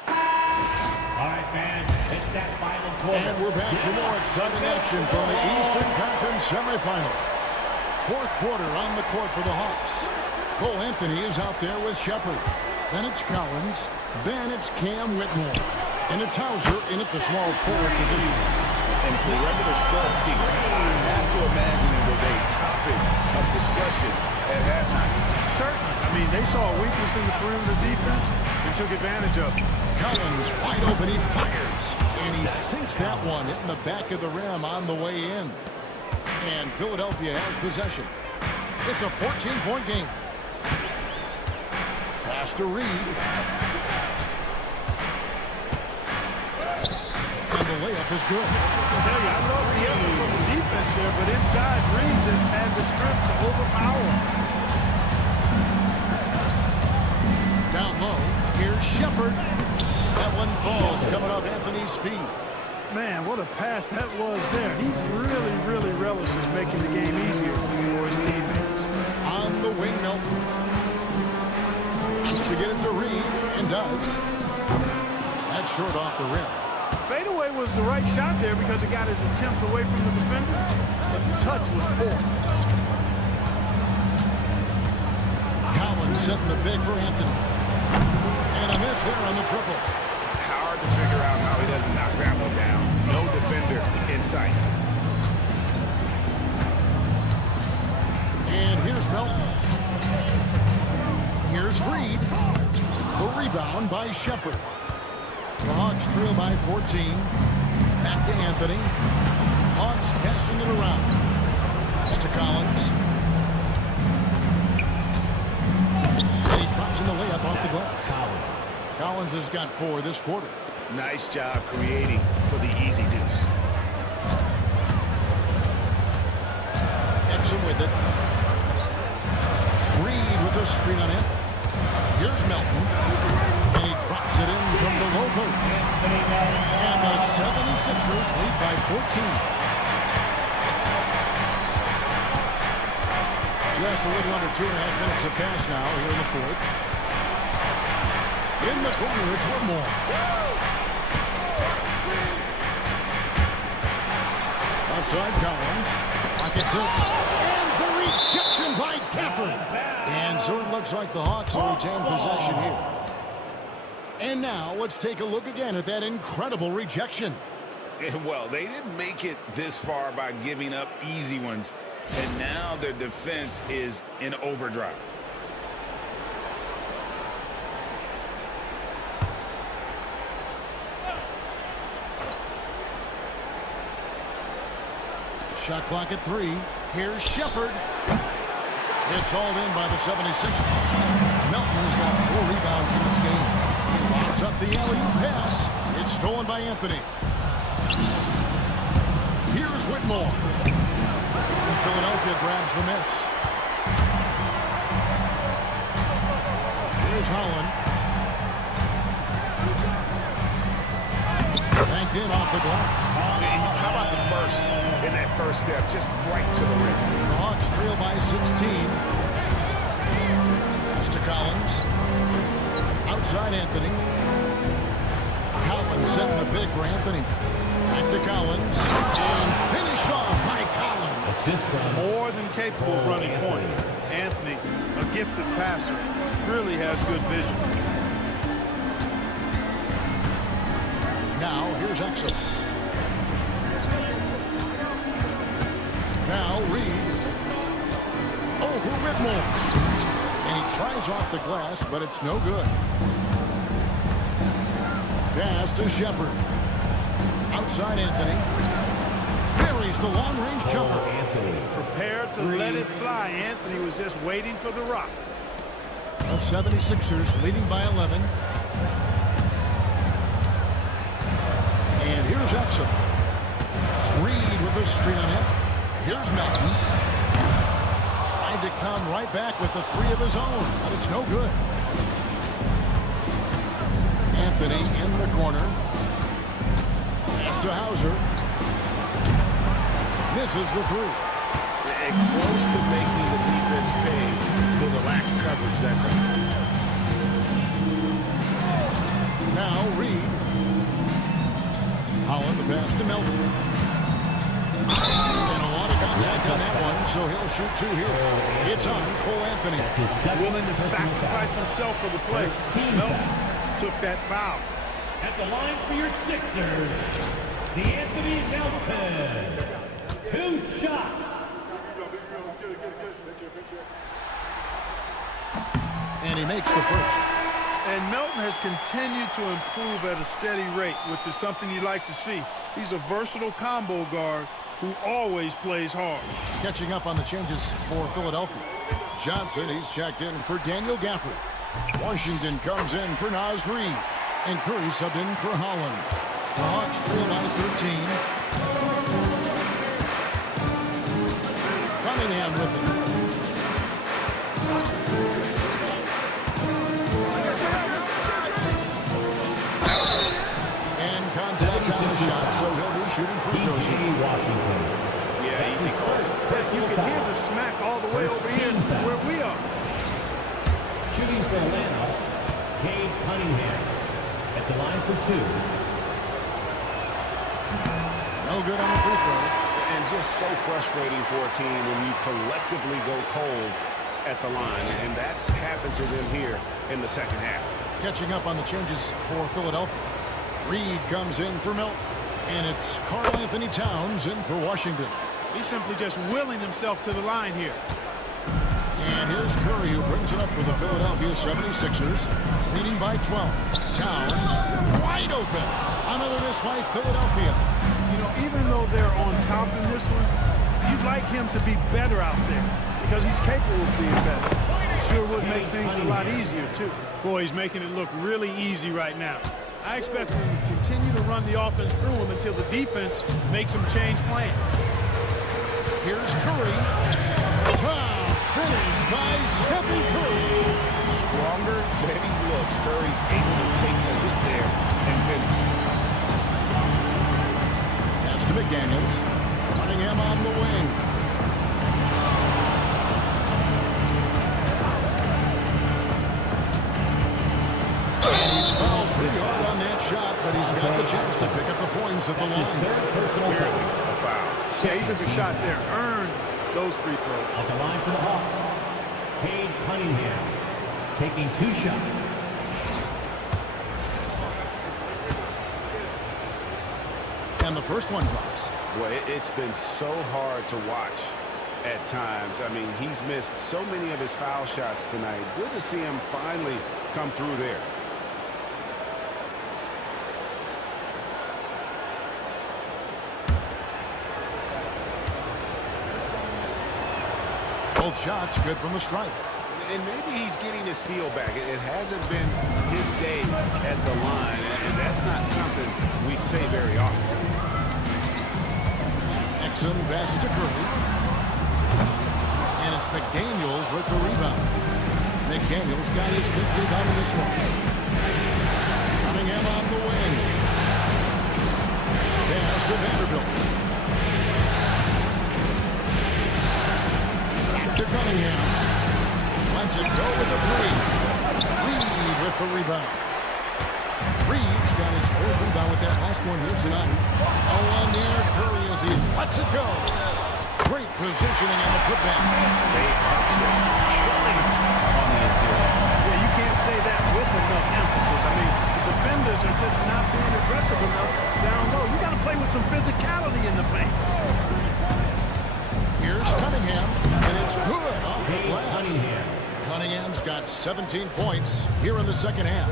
All right, fans, it's that final quarter. And we're back for more exciting action from the Eastern Conference semifinal. Fourth quarter on the court for the Hawks. Cole Anthony is out there with Shepard. Then it's Collins. Then it's Cam Whitmore. And it's Hauser in at the small forward position. And perimeter stuff here. I have to imagine it was a topic of discussion at halftime. Certainly. I mean, they saw a weakness in the perimeter defense and took advantage of it. Collins wide open, he fires. And he sinks that one, hitting the back of the rim on the way in. And Philadelphia has possession. It's a 14-point game. Pass to Reed. And the layup is good. I tell you, I love the effort from the defense there, but inside, Reed just had the strength to overpower him. Down low, here's Shepard. That one falls, coming off Anthony's feet. Man, what a pass that was there. He really, really relishes making the game easier for his teammates. On the wing, Melton. To get it to Reed, and does. That's short off the rim. Fadeaway was the right shot there because it got his attempt away from the defender, but the touch was poor. Collins setting the big for Anthony. And a miss there on the triple. Hard to figure out how he doesn't knock that one down. No defender in sight. And here's Melton. Here's Reed. The rebound by Shepard. The Hawks trail by 14. Back to Anthony. Hawks passing it around. Pass to Collins. And he drops in the layup off the glass. Collins has got 4 this quarter. Nice job creating for the easy deuce. Exum with it. Reed with a screen on Anthony. Here's Melton. And he drops it in from the low post. And the 76ers lead by 14. Just a little under 2.5 minutes have passed now here in the fourth. In the corner, it's Whitmore. Outside Collins. Pocket 6. And the in by Gafford. And so it looks like the Hawks will retain possession here. And now let's take a look again at that incredible rejection. Well, they didn't make it this far by giving up easy ones. And now their defense is in overdrive. Shot clock at 3. Here's Shepard. It's hauled in by the 76ers. Melton's got 4 rebounds in this game. He lobs up the alley-oop pass. It's stolen by Anthony. Here's Whitmore. Philadelphia grabs the miss. Here's Holland. Banked in off the glass. How about the burst in that first step, just right to the rim? The Hawks trail by 16. Pass to Collins. Outside Anthony. Collins setting the big for Anthony. Back to Collins. And finished off by Collins. More than capable of running point. Anthony, a gifted passer, really has good vision. Now, here's Exum. Now, Reed. Over Whitmore. And he tries off the glass, but it's no good. Pass to Shepard. Outside Anthony. Buries the long-range jumper. Prepared to let it fly. Anthony was just waiting for the rock. The 76ers leading by 11. And here's Exum. Reed with a screen on him. Here's Melton. Tried to come right back with the 3 of his own, but it's no good. Anthony in the corner. Pass to Hauser. Misses the 3. And close to making the defense pay for the lax coverage that time. Now Reed. Holland the pass to Melton. And a lot of contact on that one, so he'll shoot 2 here. It's on Cole Anthony. Willing to sacrifice himself for the play. Melton took that foul. At the line for your Sixers, Anthony Melton. 2 shots. And he makes the first. And Melton has continued to improve at a steady rate, which is something you like to see. He's a versatile combo guard who always plays hard. Catching up on the changes for Philadelphia. Johnson, he's checked in for Daniel Gafford. Washington comes in for Naz Reid. And Curry subbed in for Holland. The Hawks trail by 13. Cunningham with it. And contact on the shot, so he'll be shooting free throws here. Yeah, easy call. You can hear the smack all the way over here where we are. Shooting for Atlanta, Gabe Cunningham. At the line for 2. No good on the free throw. And just so frustrating for a team when you collectively go cold at the line. And that's happened to them here in the second half. Catching up on the changes for Philadelphia. Reed comes in for Melton. And it's Karl Anthony Towns in for Washington. He's simply just willing himself to the line here. And here's Curry, who brings it up for the Philadelphia 76ers, leading by 12. Towns wide open. Another miss by Philadelphia. You know, even though they're on top in this one, you'd like him to be better out there because he's capable of being better. Sure would make things a lot easier, too. Boy, he's making it look really easy right now. I expect him to continue to run the offense through him until the defense makes him change plans. Here's Curry. Finished by Stephen Curry. Stronger than he looks. Curry able to take the hit there and finish. Pass to McDaniels. Cunningham on the wing. And he's fouled pretty hard on that shot, but he's got the chance to pick up the points at the line. Clearly a foul. Yeah, he took a shot there, earned those free throws. At the line for the Hawks, Cade Cunningham taking 2 shots. And the first one drops. Boy, it's been so hard to watch at times. I mean, he's missed so many of his foul shots tonight. Good to see him finally come through there. Both shots good from the stripe. And maybe he's getting his feel back. It hasn't been his day at the line, and that's not something we say very often. Exum passes to Curry. And it's McDaniels with the rebound. McDaniels got his 5th rebound in this one. Cunningham on the wing. Pass to Vanderbilt. Back to Cunningham. Lets it go with the 3. Reed with the rebound. Reed's got his 4th rebound with that last one here tonight. Oh, on there, Curry as he lets it go. Great positioning on the putback. They are just killing on the interior. Yeah, you can't say that with enough emphasis. I mean, the defenders are just not being aggressive enough down low. You got to play with some physicality in the paint. Here's Cunningham, and it's good off the glass. Cunningham's got 17 points here in the second half.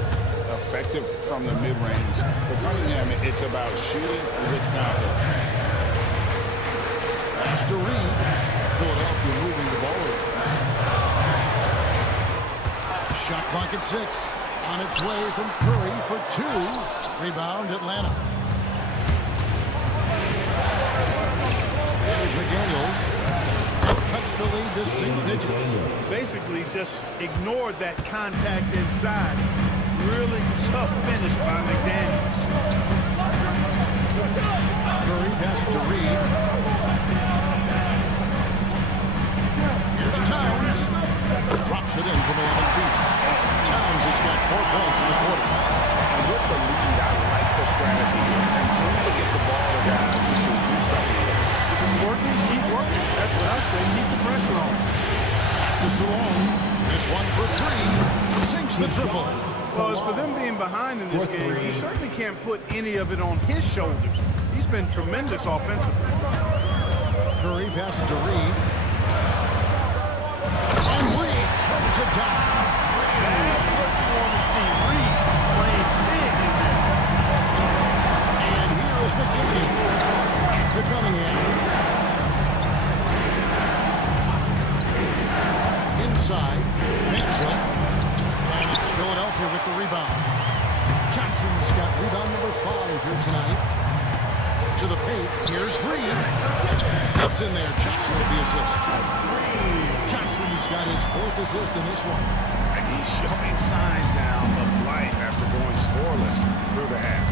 Effective from the mid-range. For Cunningham, it's about shooting with confidence. Pass to Reed. Philadelphia moving the ball. Shot clock at 6. On its way from Curry for 2. Rebound Atlanta. There's McDaniels. Cuts the lead to single digits. Basically just ignored that contact inside. Really tough finish by McDaniels. Curry passes to Reed. Here's Towns. Drops it in from 11 feet. Towns has got 4 points in the quarter. And with the lead, I like the strategy. Continue to get the ball to guys who can do something with it. If it's working, keep working. That's what I say. Keep the pressure on. Passes along. This one for 3. Sinks the triple. Well, as for them being behind in this game, you certainly can't put any of it on his shoulders. He's been tremendous offensively. Curry passes to Reed. And Reed throws it down. That's what you want to see. Reed playing big in there. And here is McDaniels. Back to Cunningham. Inside. Vanderbilt. And it's Philadelphia with the rebound. Johnson's got rebound number 5 here tonight. To the paint. Here's Reed. That's in there. Johnson with the assist. Johnson's got his 4th assist in this one. And he's showing signs now of life after going scoreless through the half.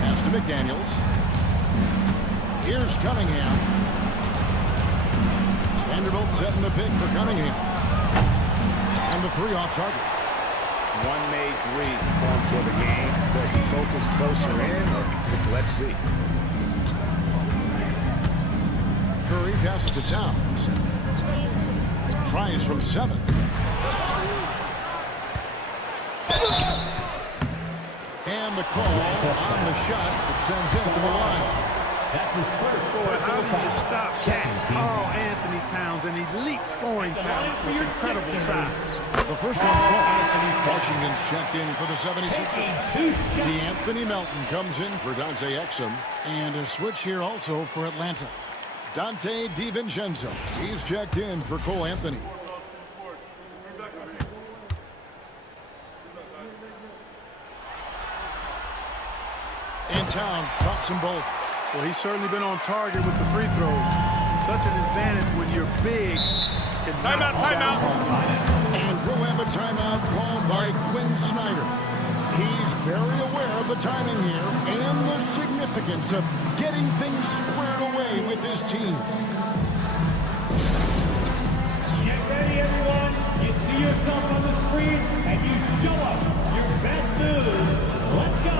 Pass to McDaniels. Here's Cunningham. Vanderbilt setting the pick for Cunningham. And the 3 off target. One made 3 formed for the game. Does he focus closer in? Let's see. Curry passes to Towns. Tries from 7. And the call on the shot that sends him to the line. That's his first. Boy, how do you stop Carl Anthony Towns, an elite scoring talent with incredible size? The first one falls. Washington's checked in for the 76ers. D'Anthony Melton comes in for Dante Exum. And a switch here also for Atlanta. Dante DiVincenzo. He's checked in for Cole Anthony. And Towns drops them both. Well, he's certainly been on target with the free throws. Such an advantage when your bigs can Timeout, timeout. And we'll have a timeout called by Quinn Snyder. He's very aware of the timing here and the significance of getting things squared away with his team. Get ready, everyone. You see yourself on the screen, and you show us your best moves. Let's go.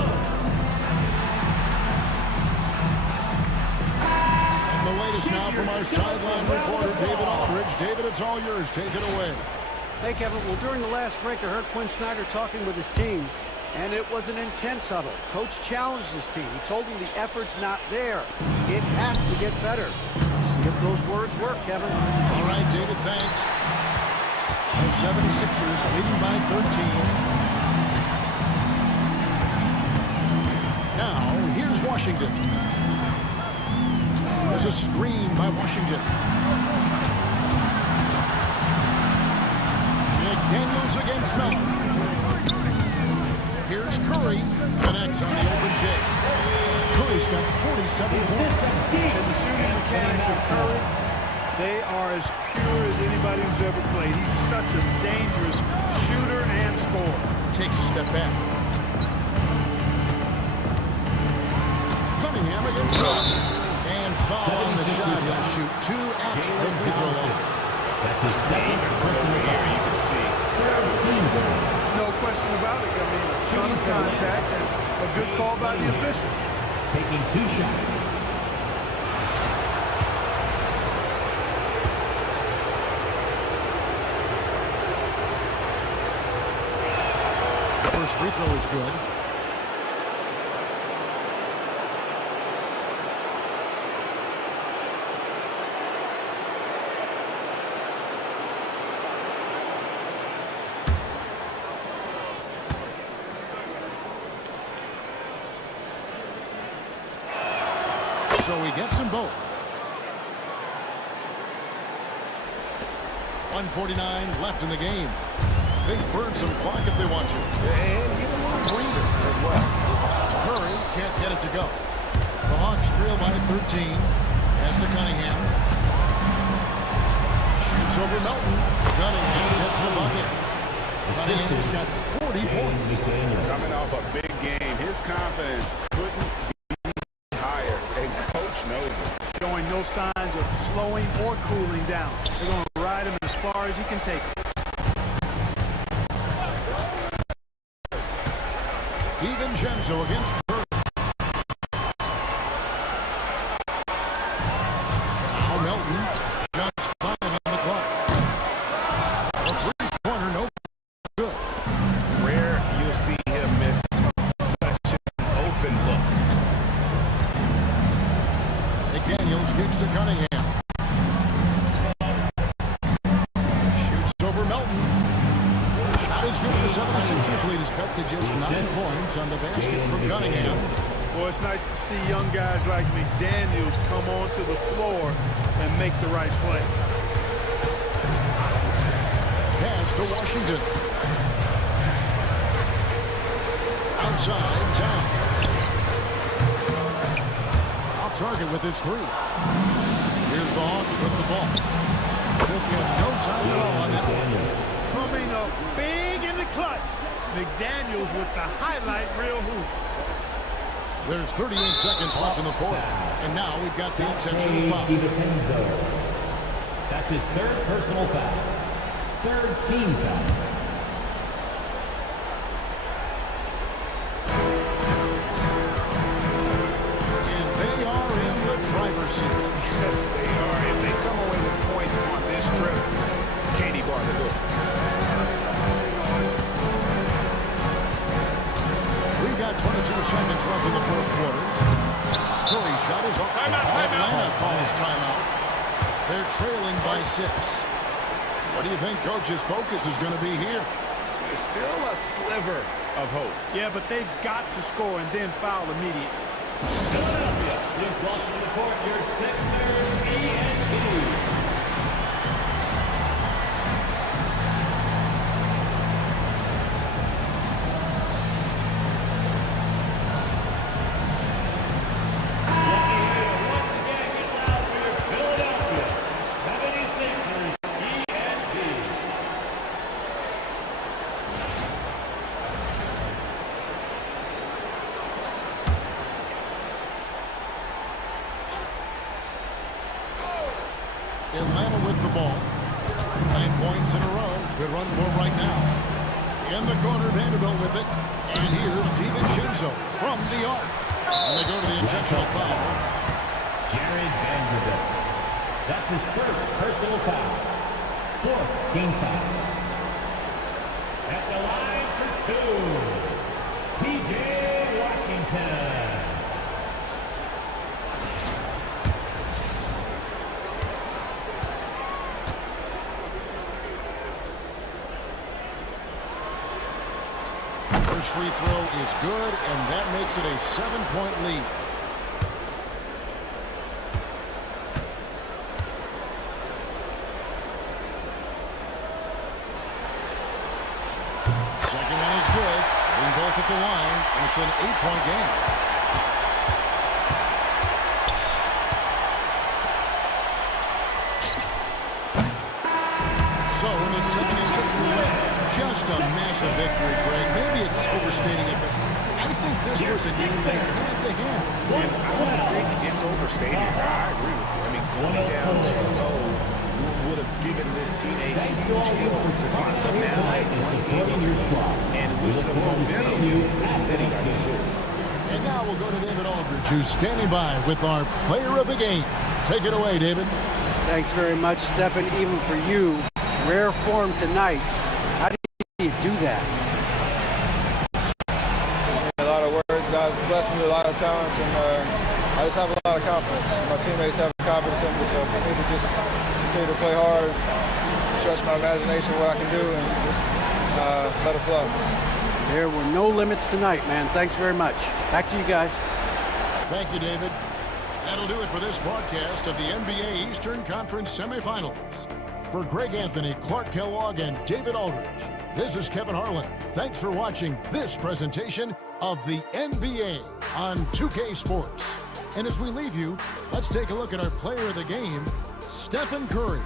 And the latest now from our our sideline reporter, David Aldridge. David, it's all yours. Take it away. Hey, Kevin. Well, during the last break, I heard Quinn Snyder talking with his team, and it was an intense huddle. Coach challenged his team. He told them the effort's not there. It has to get better. See if those words work, Kevin. All right, David, thanks. The 76ers leading by 13. Now, here's Washington. There's a screen by Washington. McDaniels against Melton. Here's Curry. Connects on the open J. Curry's got 47 points. And the shooting mechanics of Curry, they are as pure as anybody who's ever played. He's such a dangerous shooter and scorer. Takes a step back. Cunningham against Melton. And foul on the shot. He'll shoot 2 at the free throw line. That's his second. From over here, you can see. No question about it. I mean, ton of contact and a good call by the official. Taking 2 shots. First free throw is good. So he gets them both. 1:49 left in the game. They burn some clock if they want to. And get a little breather as well. Curry can't get it to go. The Hawks trail by 13. Pass to Cunningham. Shoots over Melton. Cunningham gets the bucket. Cunningham's got 40 points. Coming off a big game, his confidence couldn't be higher, and Coach knows it. Showing no signs of slowing or cooling down. They're going to ride him as far as he can take it. DiVincenzo against Curry. Now Melton. Shots 5 on the clock. A three-pointer, no good. Rare you'll see him miss such an open look. McDaniels kicks to Cunningham. Shoots over Melton. Shot is good. The 76ers lead is cut to just 9 points on the basket from Cunningham. Well, it's nice to see young guys like McDaniels come onto the floor and make the right play. Pass to Washington. Outside, Towns. Off target with his 3. Here's the Hawks with the ball. Took him no time at all on that one. Coming up big in the clutch. McDaniels with the highlight reel hoop. There's 38 seconds left in the fourth. And now we've got the intentional foul. That's his 3rd personal foul. 3rd team foul. And they are in the driver's seat. Yes, they are. If they come away with points on this trip, can't bar to do it. We've got 22 seconds left in the fourth quarter. Curry shot is off. Atlanta calls timeout. They're trailing by 6. What do you think Coach's focus is going to be here? There's still a sliver of hope. Yeah, but they've got to score and then foul immediately. Philadelphia, please welcome to the court your Sixers ENT. Atlanta with the ball. 9 points in a row. Good run for him right now. In the corner, Vanderbilt with it. And here's DiVincenzo from the arc. And they go to the intentional foul. Jared Vanderbilt. That's his first personal foul. 4th team foul. At the line for 2, P.J. Washington. First free throw is good, and that makes it a 7-point lead. Second one is good. Being both at the line, and it's an 8-point game. So the 76ers win. Just a massive victory, Greg. Maybe it's overstating it, but I think this was a game they had to have. I don't think it's overstated. I agree with you. I mean, going down 2-0 would have given this team a huge hill to climb. But now at 1 game apiece, and with some momentum, this is anybody's series. And now we'll go to David Aldridge, who's standing by with our player of the game. Take it away, David. Thanks very much, Stephen, even for you. Rare form tonight. How do you do that? A lot of work. Guys blessed me with a lot of talents, and I just have a lot of confidence. My teammates have confidence in me, so for me to just continue to play hard, stretch my imagination, what I can do, and just let it flow. There were no limits tonight, man. Thanks very much. Back to you guys. Thank you, David. That'll do it for this broadcast of the NBA Eastern Conference Semifinals. For Greg Anthony, Clark Kellogg, and David Aldridge, this is Kevin Harlan. Thanks for watching this presentation of the NBA on 2K Sports. And as we leave you, let's take a look at our player of the game, Stephen Curry.